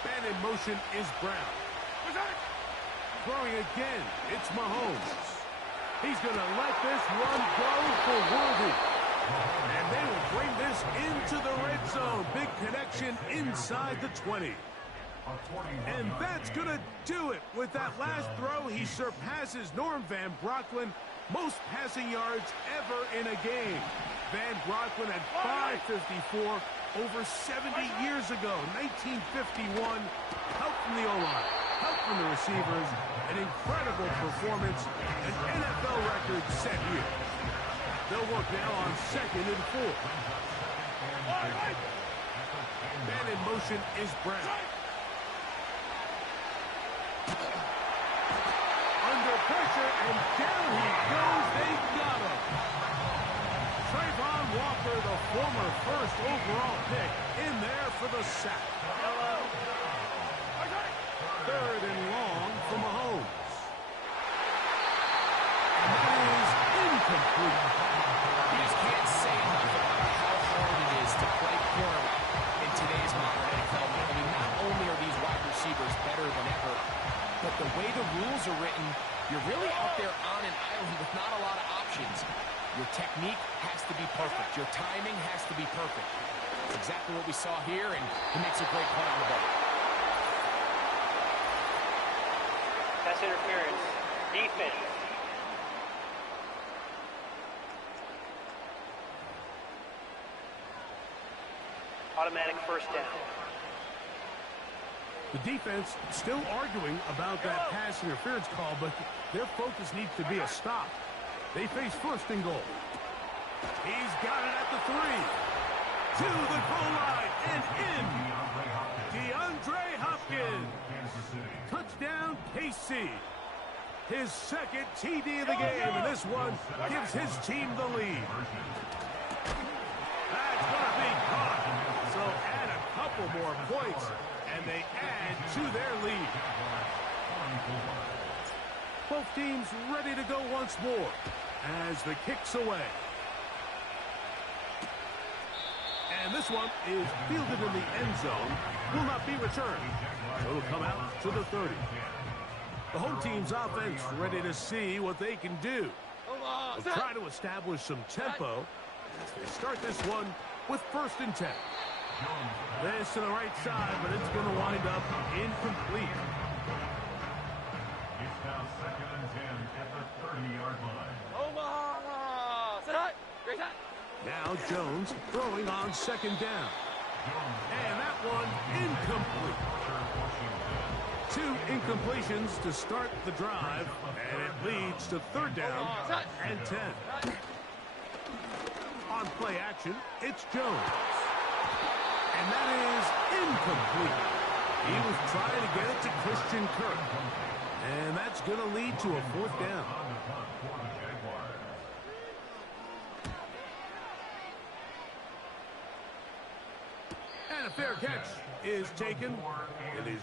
Man in motion is Brown. Throwing again, it's Mahomes. He's going to let this one go for Worthy. And they will bring this into the red zone. Big connection inside the 20. And that's going to do it. With that last throw, he surpasses Norm Van Brocklin. Most passing yards ever in a game. Van Brocklin at 554 over 70 years ago, 1951. Help from the O-line, help from the receivers, an incredible performance, an NFL record set here. They'll work now on 2nd and 4. Man in motion is Brown. Under pressure, and down he goes. They got him. Trayvon Walker, the former 1st overall pick, in there for the sack. 3rd and long for Mahomes. And that is incomplete. You just can't say enough about how hard it is to play quarterback in today's modern NFL. I mean, not only are these wide receivers better than ever, but the way the rules are written, you're really out there on an island with not a lot of options. Your technique has to be perfect. Your timing has to be perfect. That's exactly what we saw here, and he makes a great play on the ball. Pass interference. Defense. Automatic 1st down. The defense still arguing about that pass interference call, but their focus needs to be a stop. They face 1st and goal. He's got it at the 3. To the goal line and in. DeAndre Hopkins. Touchdown, KC. His 2nd TD of the game, and this one gives his team the lead. That's going to be caught. So add a couple more points, and they add to their lead. Both teams ready to go once more as the kick's away. And this one is fielded in the end zone. Will not be returned. So it'll come out to the 30. The home team's offense ready to see what they can do. They'll try to establish some tempo as they start this one with 1st and 10. This to the right side, but it's going to wind up incomplete. It's now 2nd and 10 at the 30-yard line. Now Jones throwing on 2nd down. And that one incomplete. 2 incompletions to start the drive, and it leads to 3rd down and 10. On play action, it's Jones. And that is incomplete. He was trying to get it to Christian Kirk. And that's going to lead to a 4th down. And a fair catch is taken. It is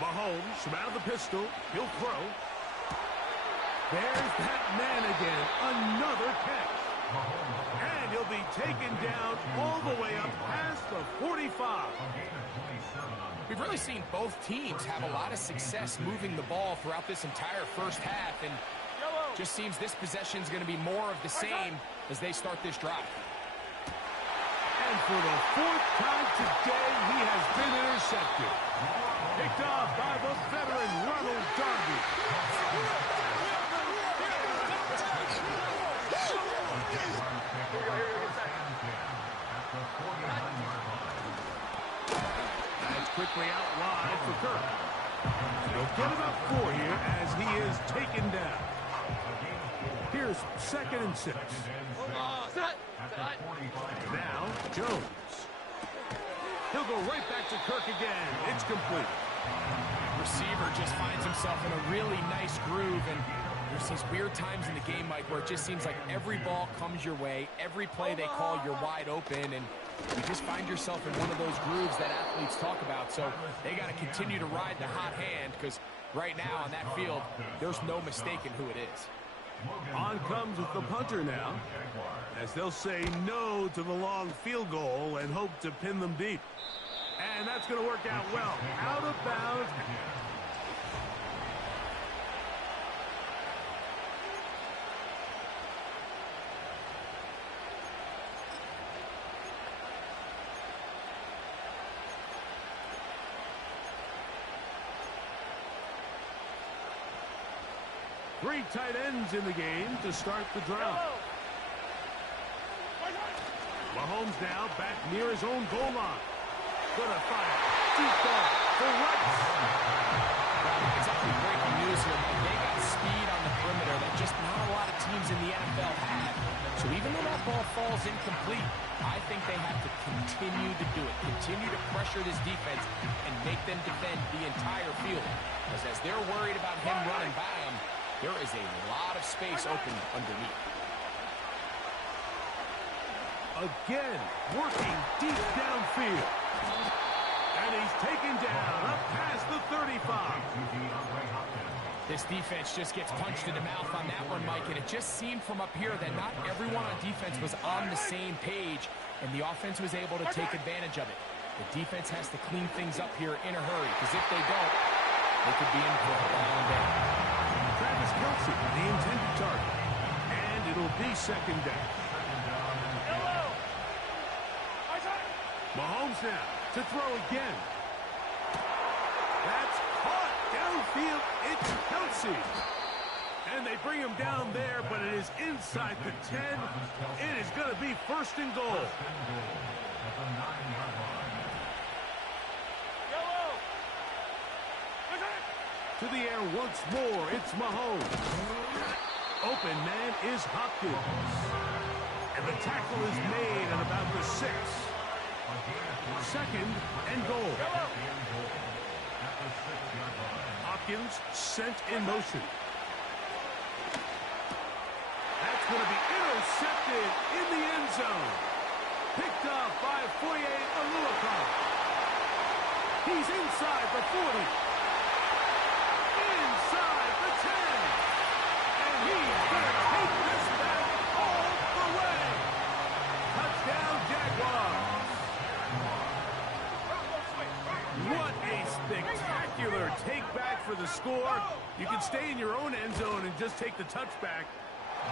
Mahomes from out of the pistol. He'll throw. There's that man again. Another catch. And he'll be taken down all the way up past the 45. We've really seen both teams have a lot of success moving the ball throughout this entire first half, and just seems this possession is going to be more of the same as they start this drive. And for the 4th time today, he has been intercepted. Picked off by the veteran Ronald Darby. That's quickly out wide for Kirk. They'll get about 4 here as he is taken down. Here's 2nd and 6. Now, Jones. He'll go right back to Kirk again. It's complete. Receiver just finds himself in a really nice groove, and there's these weird times in the game, Mike, where it just seems like every ball comes your way, every play they call, you're wide open, and you just find yourself in one of those grooves that athletes talk about. So they got to continue to ride the hot hand, because right now on that field, there's no mistaking who it is. On comes with the punter now, as they'll say no to the long field goal and hope to pin them deep. And that's going to work out well. Out of bounds. Three tight ends in the game to start the drive. Mahomes now back near his own goal line. Gonna fire. Deep ball for Rice. It's actually breaking news here, Mike. They got speed on the perimeter that just not a lot of teams in the NFL have. So even though that ball falls incomplete, I think they have to continue to do it. Continue to pressure this defense and make them defend the entire field. Because as they're worried about him running by them, there is a lot of space open underneath. Again, working deep downfield. And he's taken down up past the 35. This defense just gets punched in the mouth on that one, Mike, and it just seemed from up here that not everyone on defense was on the same page, and the offense was able to take advantage of it. The defense has to clean things up here in a hurry, because if they don't, they could be in for a long day. Travis Kelce, the intended target. And it'll be second down. Mahomes now to throw again. That's caught downfield. It's Kelce. And they bring him down there, but it is inside the 10. It is going to be 1st and goal. To the air once more, it's Mahomes. Open man is Hopkins. And the tackle is made at about the 6. 2nd and goal. Hopkins sent in motion. That's going to be intercepted in the end zone. Picked up by Foye Oluokun. He's inside the 40. can stay in your own end zone and just take the touchback.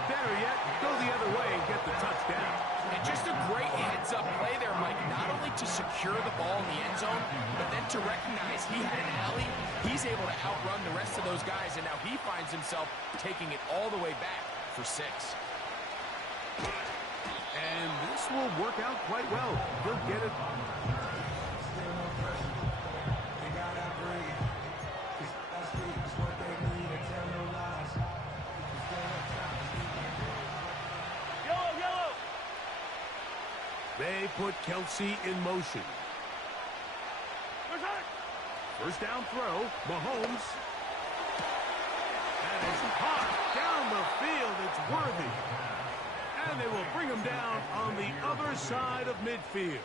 Better yet, go the other way and get the touchdown. And just a great heads-up play there, Mike. Not only to secure the ball in the end zone, but then to recognize he had an alley. He's able to outrun the rest of those guys, and now he finds himself taking it all the way back for 6. And this will work out quite well. He'll get it. They put Kelsey in motion. First down throw, Mahomes. That is hot down the field. It's worthy. And they will bring him down on the other side of midfield.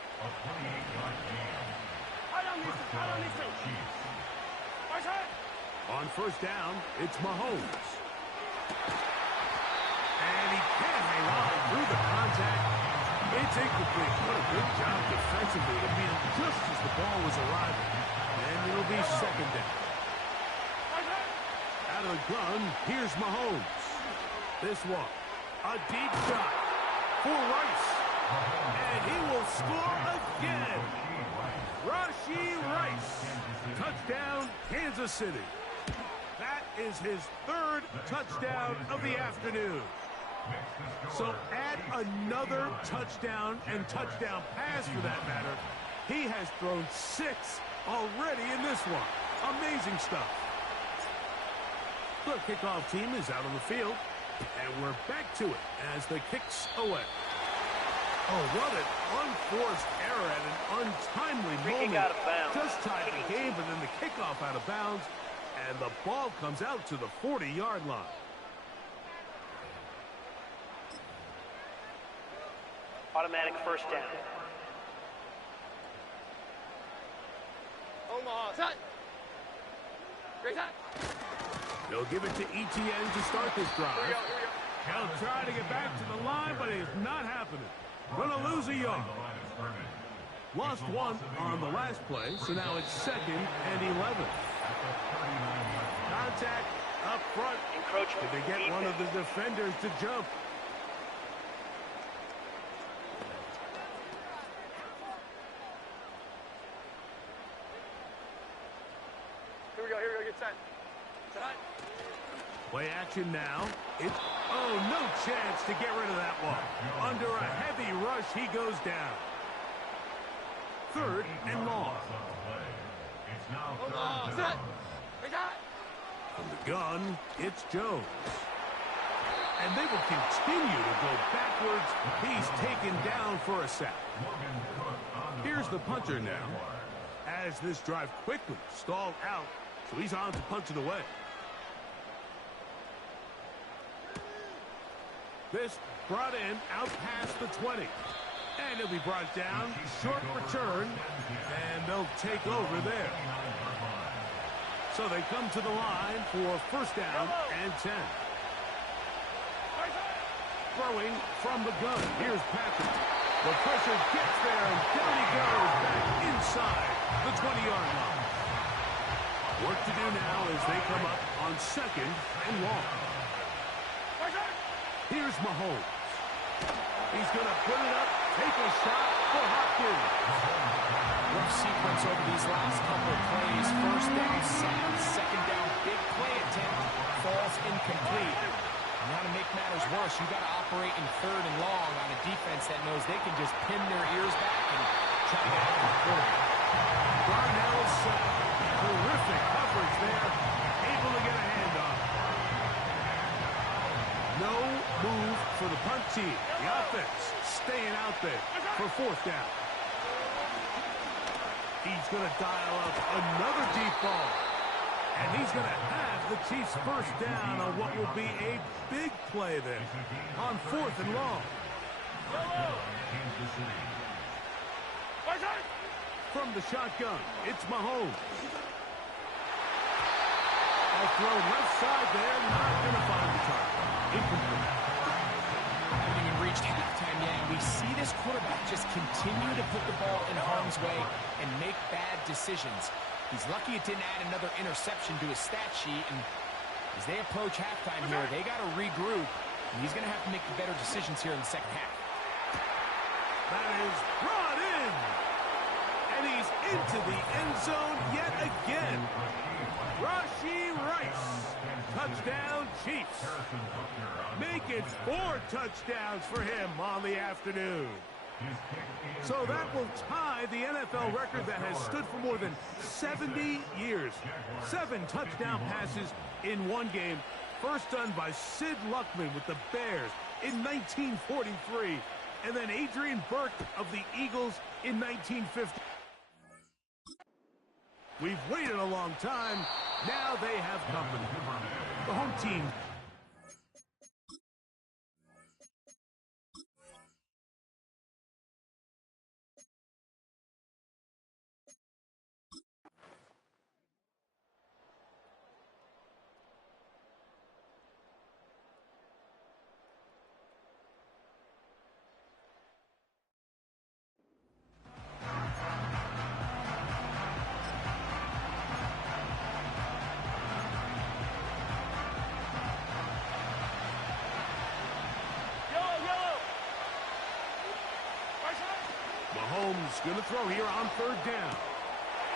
On first down, it's Mahomes. And he can't hang on through the contact. It's incomplete. What a good job defensively to beat him just as the ball was arriving. And it'll be second down. Out of the gun, here's Mahomes. This one, a deep shot for Rice. And he will score again. Rashee Rice. Touchdown, Kansas City. That is his 3rd touchdown of the afternoon. So add another touchdown and touchdown pass for that matter. He has thrown 6 already in this one. Amazing stuff. The kickoff team is out on the field, and we're back to it as the kick's away. Oh, what an unforced error at an untimely moment. Out of bounds. Just tied the game, but then the kickoff out of bounds, and the ball comes out to the 40-yard line. Automatic first down. Omaha. Great time. They'll give it to ETN to start this drive. Here we go. He'll try to get back to the line, but it's not happening. Gonna lose a yard. Lost 1 on the last play, so now it's 2nd and 11. Contact up front. Encroachment. Did they get one of the defenders to jump? Here we go. Get set. Set. Play action now. It's, oh, no chance to get rid of that one. Under a heavy rush, he goes down. 3rd and long. Set. From the gun, it's Jones. And they will continue to go backwards. He's taken down for a sack. Here's the punter now. As this drive quickly stalled out, so he's on to punch it away. This brought in out past the 20. And it'll be brought down. Short return. And they'll take over there. So they come to the line for first down and 10. Throwing from the gun. Here's Patrick. The pressure gets there, and down he goes back inside the 20-yard line. Work to do now as they come up on 2nd and long. Here's Mahomes. He's going to put it up, take a shot for Hopkins. Rough sequence over these last couple of plays. First down, second down, big play attempt, falls incomplete. Now to make matters worse, you've got to operate in 3rd and long on a defense that knows they can just pin their ears back and try to get after the quarterback. Darnell sack. Terrific coverage there. Able to get a handoff. No move for the punt team. The offense staying out there for 4th down. He's going to dial up another deep ball. And he's going to have the Chiefs first down on what will be a big play there on 4th and long. From the shotgun, it's Mahomes. A throw left side there, not going to find the target. Incomplete. Haven't even reached halftime yet, and we see this quarterback just continue to put the ball in harm's way and make bad decisions. He's lucky it didn't add another interception to his stat sheet, and As they approach halftime here, they got to regroup. And he's going to have to make the better decisions here in the second half. That is brought in. And he's into the end zone yet again. Rashee Rice. Touchdown, Chiefs. Make it 4 touchdowns for him on the afternoon. So that will tie the NFL record that has stood for more than 70 years. 7 touchdown passes in one game. First done by Sid Luckman with the Bears in 1943. And then Adrian Burke of the Eagles in 1950. We've waited a long time. Now they have company. The home team. Mahomes going to throw here on 3rd down.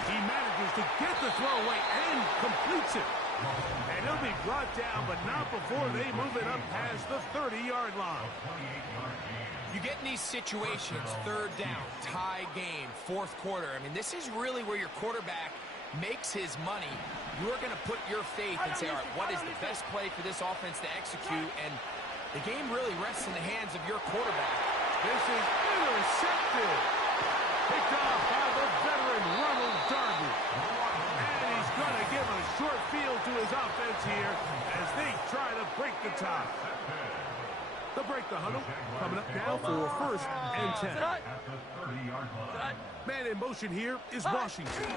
He manages to get the throw away and completes it. And he'll be brought down, but not before they move it up past the 30-yard line. You get in these situations, 3rd down, tie game, 4th quarter. I mean, this is really where your quarterback makes his money. You're going to put your faith and say, all right, what is the best play for this offense to execute? And the game really rests in the hands of your quarterback. This is intercepted. Picked off by the veteran Ronald Darby. And he's going to give a short field to his offense here as they try to break the tie. They'll break the huddle. Coming up now for 1st and 10. Man in motion here is Washington.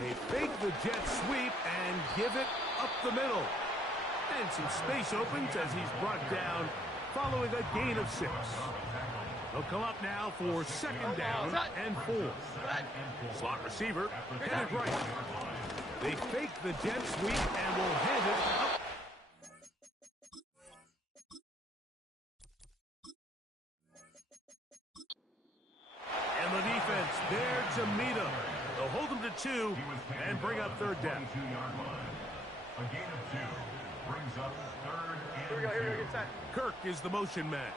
They fake the jet sweep and give it up the middle. And some space opens as he's brought down following a gain of 6. They'll come up now for 2nd down and 4. Slot receiver headed right. They fake the jet sweep and will hand it up. And the defense there to meet him. They'll hold him to 2 and bring up 3rd down. A gain of 2 brings up 3rd and 2. Here we go, get set. Kirk is the motion man.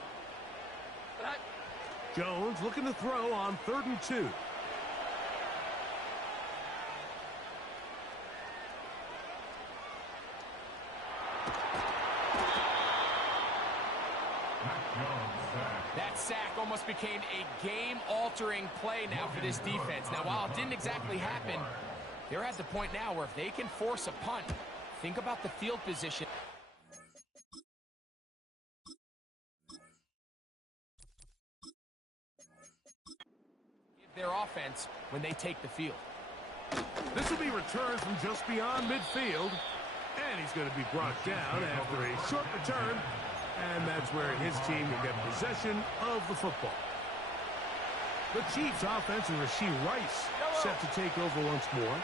Jones looking to throw on 3rd and 2. That sack almost became a game-altering play now for this defense. Now, while it didn't exactly happen, they're at the point now where if they can force a punt, think about the field position. Their offense when they take the field. This will be returned from just beyond midfield. And he's going to be brought down after a short return. And that's where his team will get possession of the football. The Chiefs' offense and Rashee Rice set to take over once more.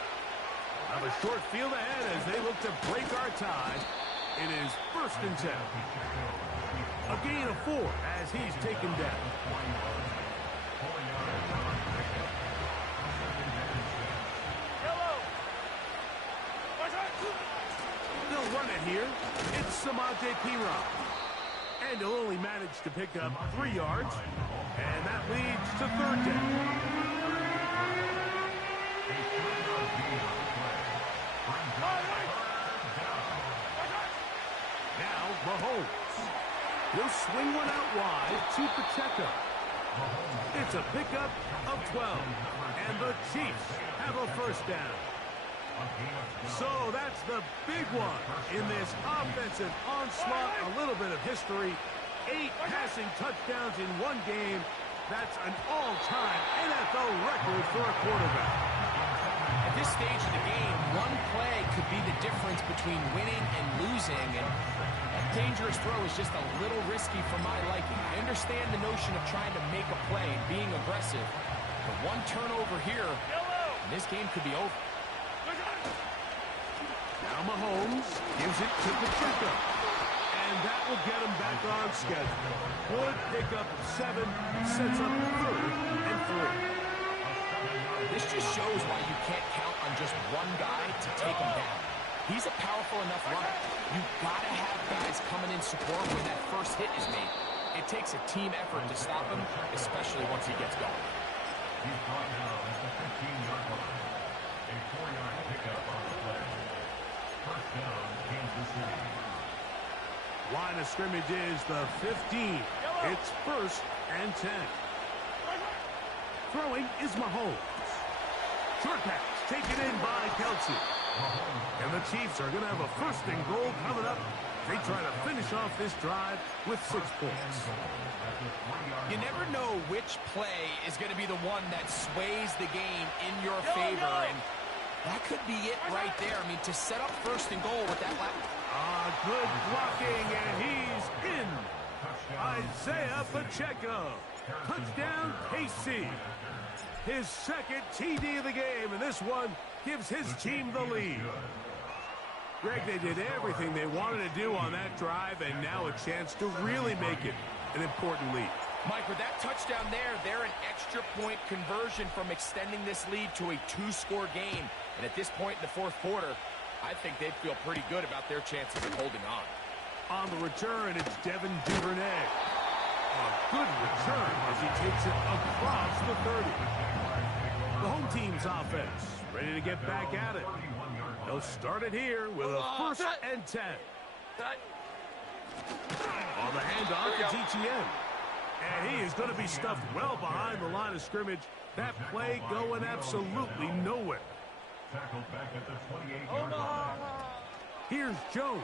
Have a short field ahead as they look to break our tie. It is 1st and 10. A gain of 4 as he's taken down. They'll run it here. It's Samaje Perine. And he'll only manage to pick up 3 yards. And that leads to 3rd down. Now Mahomes. He'll swing one out wide to Pacheco. It's a pickup of 12. And the Chiefs have a 1st down. So that's the big one in this offensive onslaught. A little bit of history. 8 passing touchdowns in one game. That's an all-time NFL record for a quarterback. At this stage of the game, one play could be the difference between winning and losing. And that dangerous throw is just a little risky for my liking. I understand the notion of trying to make a play and being aggressive. But one turnover here, and this game could be over. Now Now Mahomes gives it to Pacheco. And that will get him back on schedule. Good pickup, 7, sets up 3rd and 3. This just shows why you can't count on just one guy to take him down. He's a powerful enough runner. You've got to have guys coming in support when that first hit is made. It takes a team effort to stop him, especially once he gets going. He's brought down at the 15-yard line. A 4-yard pickup on the play. First down, Kansas City. Line of scrimmage is the 15. It's 1st and 10. Throwing is Mahomes. Short pass taken in by Kelsey. And the Chiefs are going to have a 1st and goal coming up. They try to finish off this drive with 6 points. You never know which play is going to be the one that sways the game in your favor, and that could be it right there. I mean, to set up 1st and goal with that good blocking, and he's in. Isaiah Pacheco. Touchdown, KC. His 2nd TD of the game, and this one gives his team the lead. Greg, they did everything they wanted to do on that drive, and now a chance to really make it an important lead. Mike, with that touchdown there, they're an extra point conversion from extending this lead to a 2-score game. And at this point in the 4th quarter, I think they'd feel pretty good about their chances of holding on. On the return, it's Devin Duvernay. A good return as he takes it across the 30. The home team's offense ready to get back at it. They'll start it here with a 1st and 10. On the handoff, it's ETN. And he is going to be stuffed well behind the line of scrimmage. That play going absolutely nowhere. Tackled back at the 28-yard line. Here's Jones.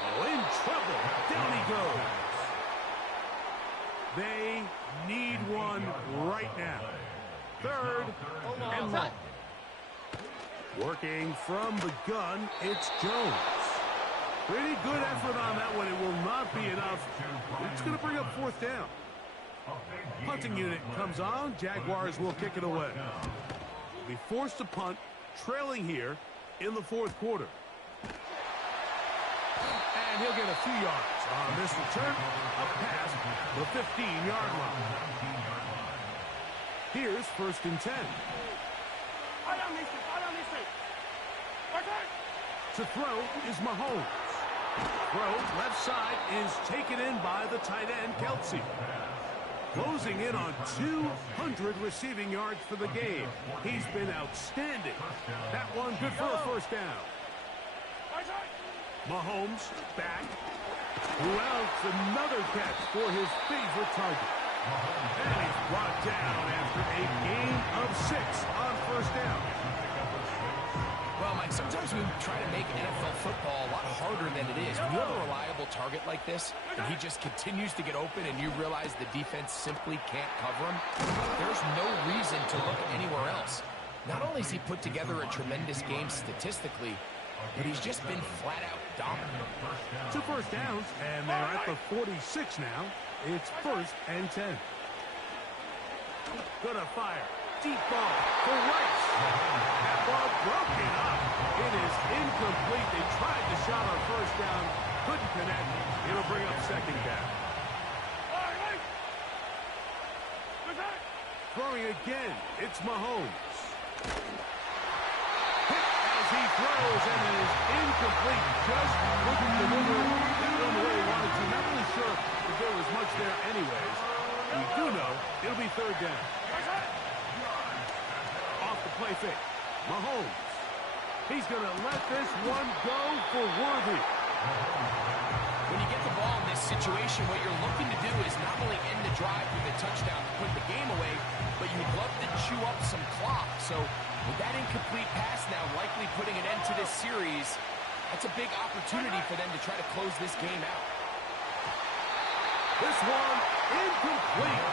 Oh, in trouble. Down he goes. They need one right now. 3rd and long. Working from the gun, it's Jones. Pretty good effort on that one. It will not be enough. It's going to bring up 4th down. Punting unit comes on. Jaguars will kick it away. Be forced to punt, trailing here in the 4th quarter. And he'll get a few yards on this return, up past the 15-yard line. Here's 1st and 10. To throw is Mahomes. Throw, left side, is taken in by the tight end, Kelsey. Closing in on 200 receiving yards for the game. He's been outstanding. That one good for a 1st down. Mahomes back. Who else? Another catch for his favorite target. And he's brought down after a gain of 6 on 1st down. Well, Mike, sometimes we try to make NFL football a lot harder than it is. When you have a reliable target like this, and he just continues to get open, and you realize the defense simply can't cover him, there's no reason to look anywhere else. Not only has he put together a tremendous game statistically, but he's just been flat-out dominant. 2 1st downs, and they're at the 46 now. It's 1st and 10. Gonna fire. Deep ball for Rice. That ball broken up. It is incomplete. They tried the shot on 1st down. Couldn't connect. It'll bring up 2nd down. Throwing again. It's Mahomes. Hit as he throws, and it is incomplete. Just couldn't deliver that one the way he wanted to. Not really sure if there was much there anyways. We do know it'll be 3rd down. Off the play fake. Mahomes. He's going to let this one go for Worthy. When you get the ball in this situation, what you're looking to do is not only end the drive with a touchdown to put the game away, but you'd love to chew up some clock. So with that incomplete pass now likely putting an end to this series, that's a big opportunity for them to try to close this game out. This one incomplete.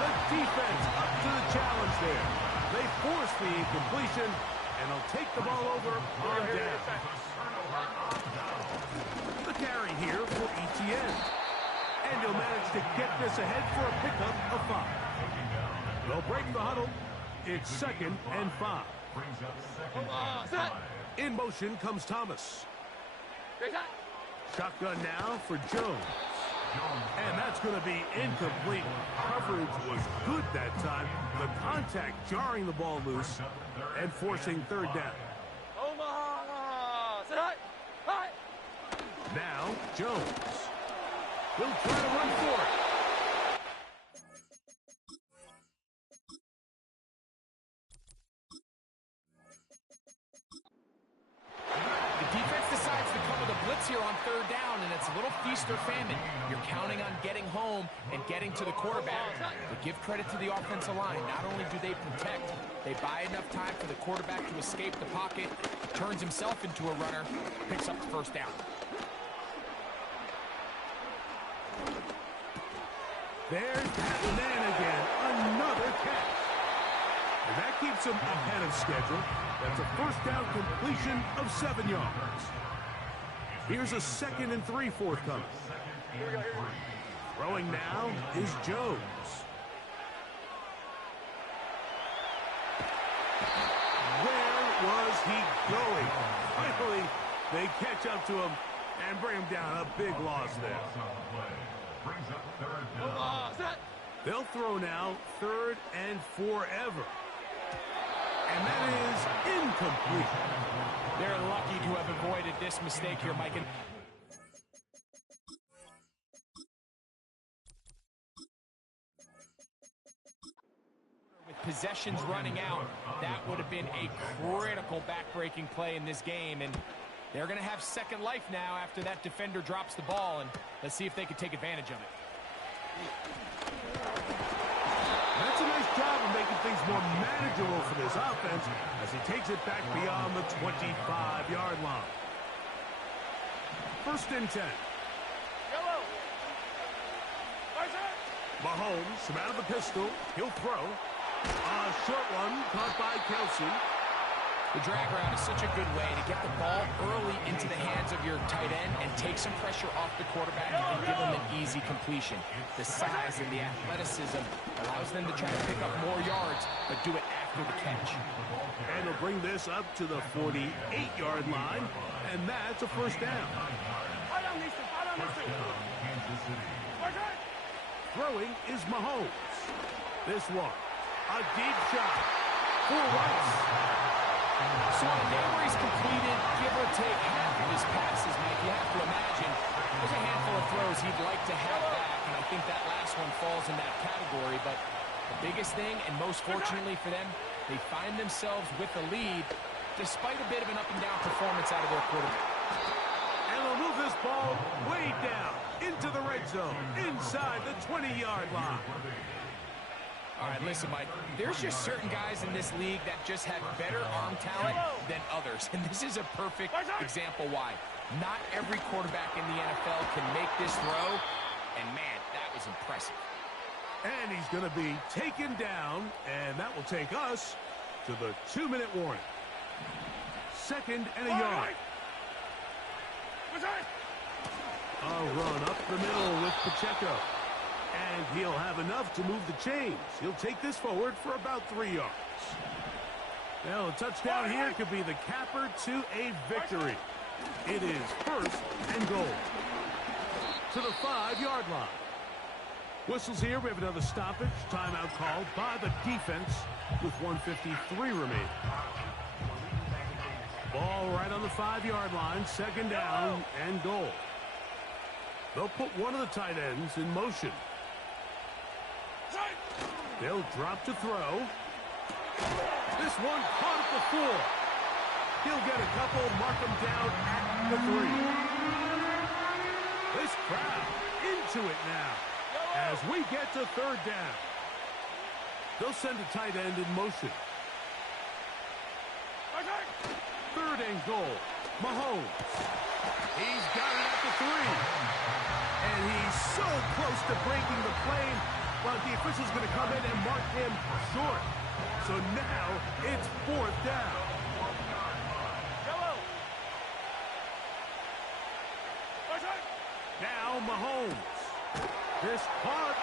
The defense up to the challenge there. They force the incompletion, and they'll take the ball over on down. The carry here for ETN. And he'll manage to get this ahead for a pickup of 5. They'll break the huddle. It's 2nd and 5. Brings up 2nd and 5. In motion comes Thomas. Shotgun now for Jones. And that's going to be incomplete. Coverage was good that time. The contact jarring the ball loose and forcing third down. Now, Jones. He'll try to run for it. Here on third down, and it's a little feast or famine. You're counting on getting home and getting to the quarterback. But give credit to the offensive line. Not only do they protect, they buy enough time for the quarterback to escape the pocket, turns himself into a runner, picks up the first down. There's that man again. Another catch. And that keeps him ahead of schedule. That's a first down completion of 7 yards. Here's a 2nd and 3 forthcoming. Throwing now is Jones. Where was he going? Finally, they catch up to him and bring him down. A big loss there. They'll throw now 3rd and forever. And that is incomplete. They're lucky to have avoided this mistake here, Mike. With possessions running out, that would have been a critical back-breaking play in this game. And they're going to have second life now after that defender drops the ball. And let's see if they can take advantage of it. That's a nice job of making things more manageable for this offense as he takes it back beyond the 25-yard line. 1st and 10. Mahomes from out of the pistol. He'll throw. A short one caught by Kelsey. The drag route is such a good way to get the ball early into the hands of your tight end and take some pressure off the quarterback and give him an easy completion. The size and the athleticism allows them to try to pick up more yards, but do it after the catch. And they'll bring this up to the 48-yard line, and that's a first down. Throwing is Mahomes. This one, a deep shot for Rice. So on a day where he's completed, give or take half of his passes, Mike, you have to imagine there's a handful of throws he'd like to have back, and I think that last one falls in that category. But the biggest thing, and most fortunately for them, they find themselves with a lead despite a bit of an up-and-down performance out of their quarterback. And they'll move this ball way down into the red zone, inside the 20-yard line. All right, listen, Mike, there's just certain guys in this league that just have better arm talent than others, and this is a perfect example why. Not every quarterback in the NFL can make this throw, and man, that was impressive. And he's going to be taken down, and that will take us to the 2-minute warning. 2nd and a yard. A run up the middle with Pacheco. And he'll have enough to move the chains. He'll take this forward for about 3 yards. Well, a touchdown here could be the capper to a victory. It is 1st and goal. To the 5-yard line. Whistles here. We have another stoppage. Timeout called by the defense with 1:53 remaining. Ball right on the 5-yard line. 2nd down and goal. They'll put one of the tight ends in motion. They'll drop to throw. This one caught at the 4. He'll get a couple, mark him down at the 3. This crowd into it now as we get to 3rd down. They'll send a tight end in motion. 3rd and goal. Mahomes. He's got it at the 3. And he's so close to breaking the plane, but the official's going to come in and mark him short. So now it's 4th down. Now Mahomes. This caught,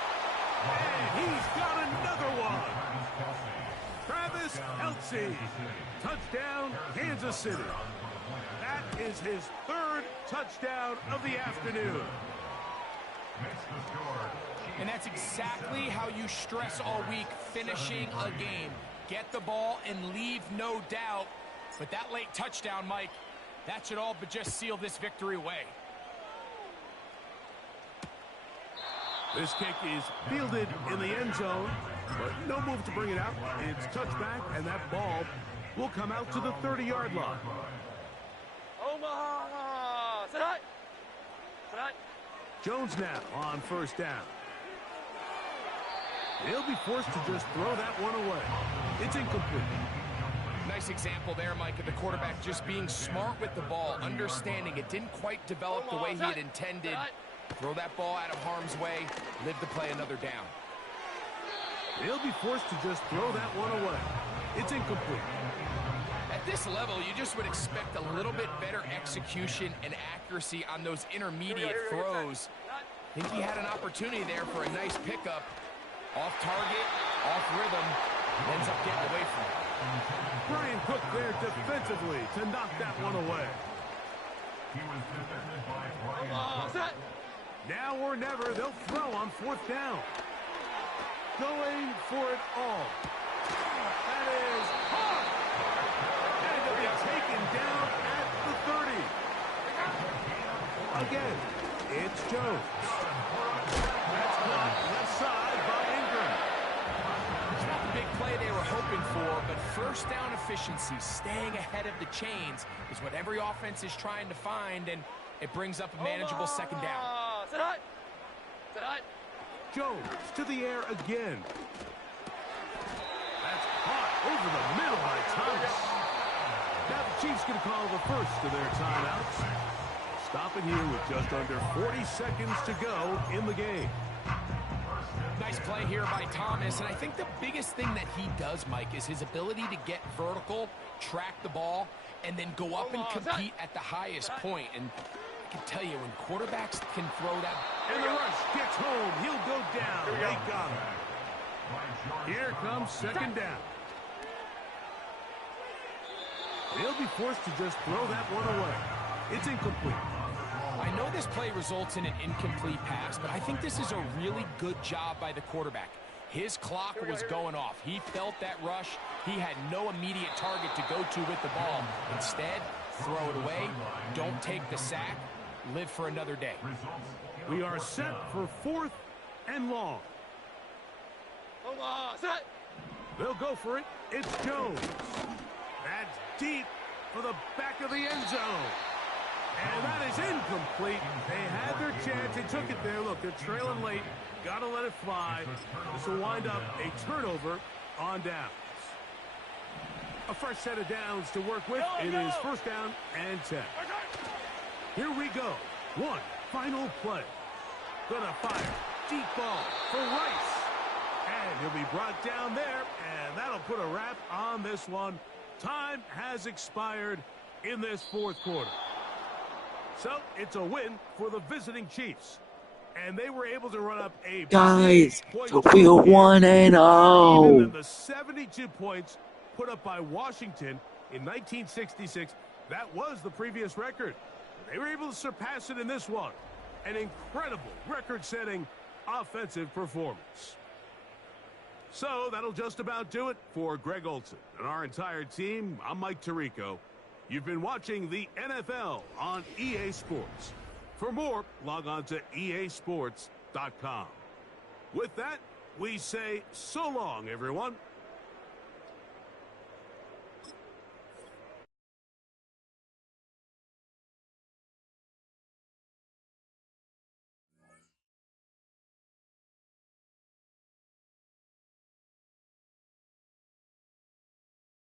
and he's got another one. Travis Kelce. Touchdown, Kansas City. is his third touchdown of the afternoon. And that's exactly how you stress all week, finishing a game. Get the ball and leave no doubt. But that late touchdown, Mike, that should all but just seal this victory away. This kick is fielded in the end zone, but no move to bring it out. It's touchback, and that ball will come out to the 30-yard line. Omaha! Tonight! Jones now on first down. He'll be forced to just throw that one away. It's incomplete. Nice example there, Mike, of the quarterback just being smart with the ball, understanding it didn't quite develop the way he had intended. Throw that ball out of harm's way, live to play another down. He'll be forced to just throw that one away. It's incomplete. At this level, you just would expect a little bit better execution and accuracy on those intermediate throws. I think he had an opportunity there for a nice pickup. Off target, off rhythm, ends up getting away from it. Brian Cook there defensively to knock that one away. He was defended by Brian Cook. Now or never, they'll throw on fourth down. Going for it all. That is hard. And they'll be taken down at the 30. Again, it's Jones. That's caught left side by Ingram. It's not the big play they were hoping for, but first down efficiency, staying ahead of the chains, is what every offense is trying to find, and it brings up a manageable second down. Jones to the air again. That's caught over the middle by Thomas. Now the Chiefs going to call the first of their timeouts. Stopping here with just under 40 seconds to go in the game. Nice play here by Thomas, and I think the biggest thing that he does, Mike, is his ability to get vertical, track the ball, and then go up and compete at the highest point. And I can tell you, when quarterbacks can throw that... And the rush gets home. He'll go down. They got him. Here comes second down. They'll be forced to just throw that one away. It's incomplete. I know this play results in an incomplete pass, but I think this is a really good job by the quarterback. His clock was going off. He felt that rush. He had no immediate target to go to with the ball. Instead, throw it away. Don't take the sack. Live for another day. We are set for fourth and long. They'll go for it. It's Jones. That's deep for the back of the end zone. And that is incomplete. They had their chance. They took it there. Look, they're trailing late. Got to let it fly. This will wind up a turnover on downs. A fresh set of downs to work with. It is first down and 10. Here we go. One final play. Gonna fire. Deep ball for Rice. And he'll be brought down there. And that'll put a wrap on this one. Time has expired in this fourth quarter. So it's a win for the visiting Chiefs. And they were able to run up a... Guys, we're 1-0. Even the 72 points put up by Washington in 1966. That was the previous record. They were able to surpass it in this one. An incredible record-setting offensive performance. So that'll just about do it for Greg Olson and our entire team. I'm Mike Tirico. You've been watching the NFL on EA Sports. For more, log on to easports.com. With that, we say so long, everyone.